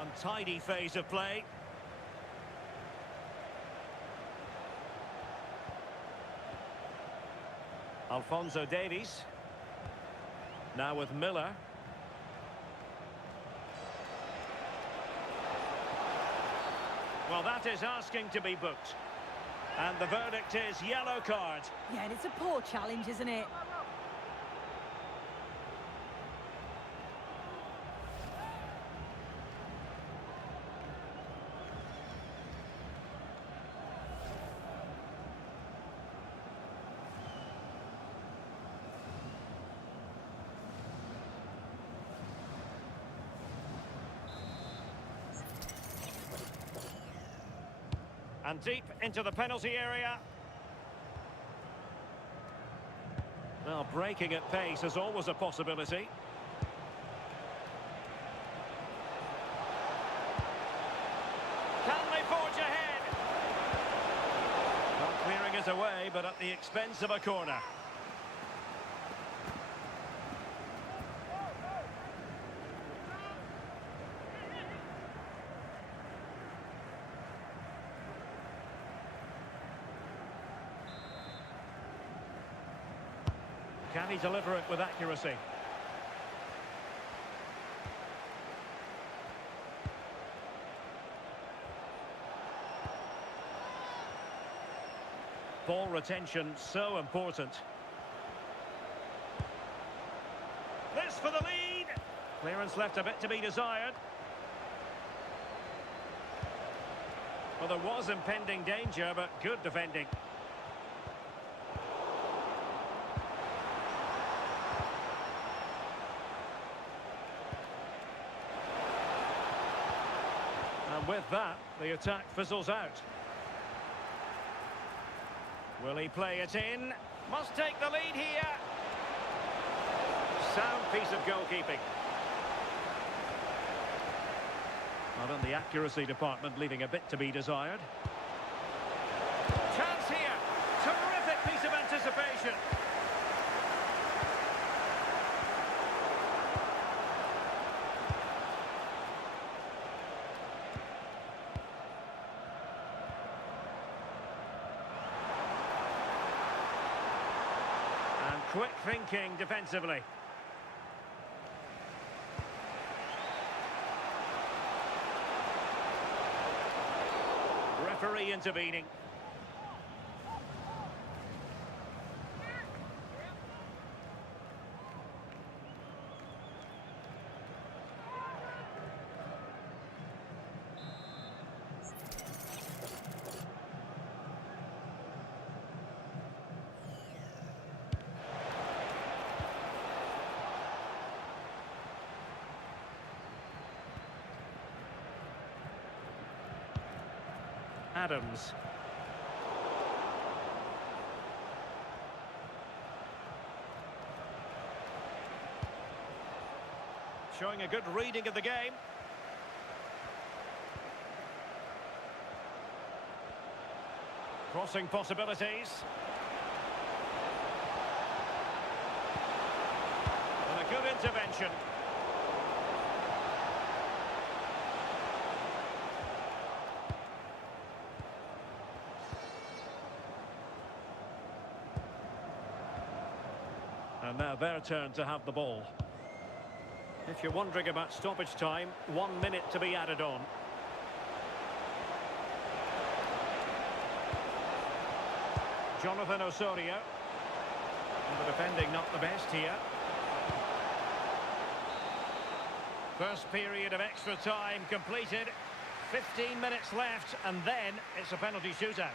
Untidy phase of play. Alphonso Davies. Now with Miller. Well, that is asking to be booked. And the verdict is yellow card. Yeah, and it's a poor challenge, isn't it? And deep into the penalty area. Well, breaking at pace is always a possibility. Can they forge ahead? Well, clearing it away, but at the expense of a corner. Can he deliver it with accuracy? Ball retention so important. This for the lead. Clearance left a bit to be desired. Well, there was impending danger, but good defending. And with that, the attack fizzles out. Will he play it in? Must take the lead here. Sound piece of goalkeeping. Not in the accuracy department, leaving a bit to be desired. Chance here. Terrific piece of anticipation. And quick thinking defensively. Referee intervening. Adams. Showing a good reading of the game. Crossing possibilities. And a good intervention. And now their turn to have the ball. If you're wondering about stoppage time, 1 minute to be added on. Jonathan Osorio. And the defending not the best here. First period of extra time completed. 15 minutes left, and then it's a penalty shootout.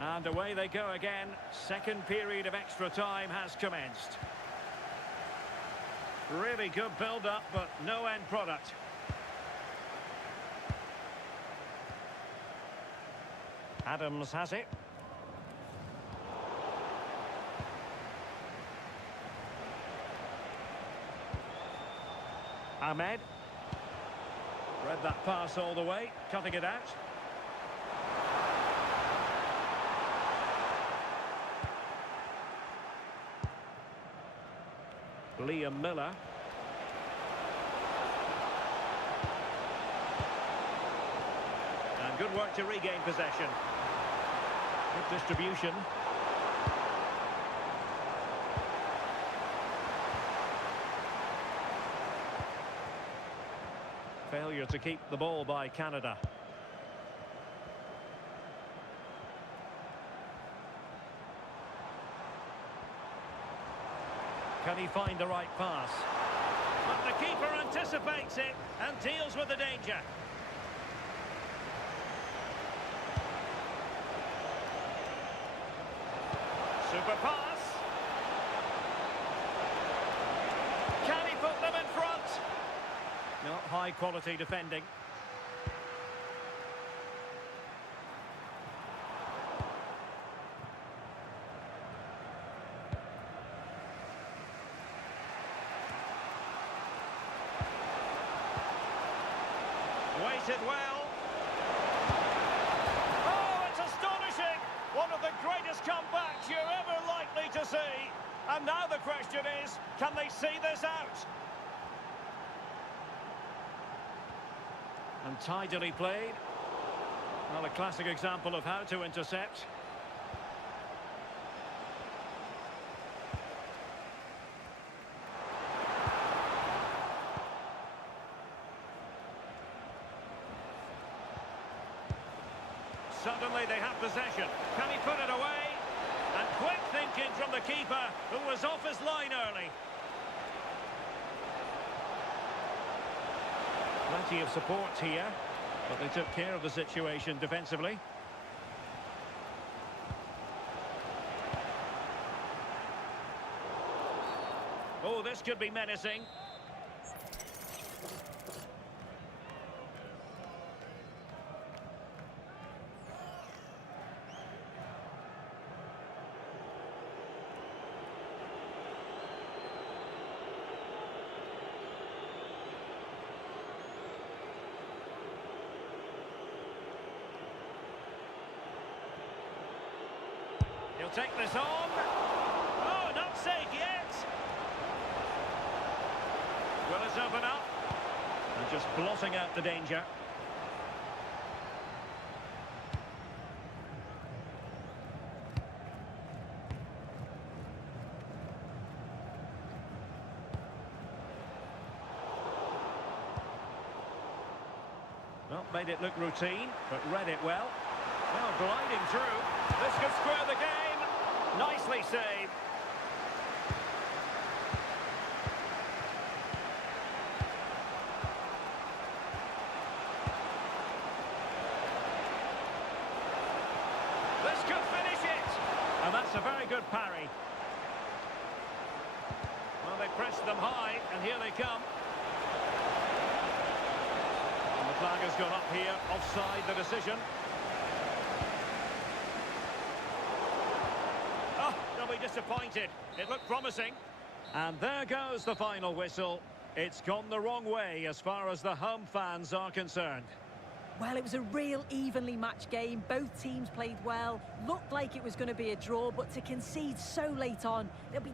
And away they go again. Second period of extra time has commenced. Really good build-up, but no end product. Adams has it. Ahmed. Read that pass all the way, cutting it out. Liam Miller. And good work to regain possession. Good distribution. Failure to keep the ball by Canada. Can he find the right pass? But the keeper anticipates it and deals with the danger. Super pass. Can he put them in front? Not high quality defending. Waited well. Oh, it's astonishing! One of the greatest comebacks you're ever likely to see. And now the question is, can they see this out? And tidily played. Well, a classic example of how to intercept. Suddenly they have possession. Can he put it away? And quick thinking from the keeper, who was off his line early. Plenty of support here, but they took care of the situation defensively. Oh, this could be menacing. He'll take this on. Oh, not safe yet. Will it open up? And just blotting out the danger. Well, made it look routine, but read it well. Well, gliding through. This could square the game. Nicely saved. This could finish it. And that's a very good parry. Well, they pressed them high, and here they come. And the flag has gone up here, offside the decision. Oh, they'll be disappointed. It looked promising. And there goes the final whistle. It's gone the wrong way as far as the home fans are concerned. Well, it was a real evenly matched game. Both teams played well. Looked like it was going to be a draw, but to concede so late on, they'll be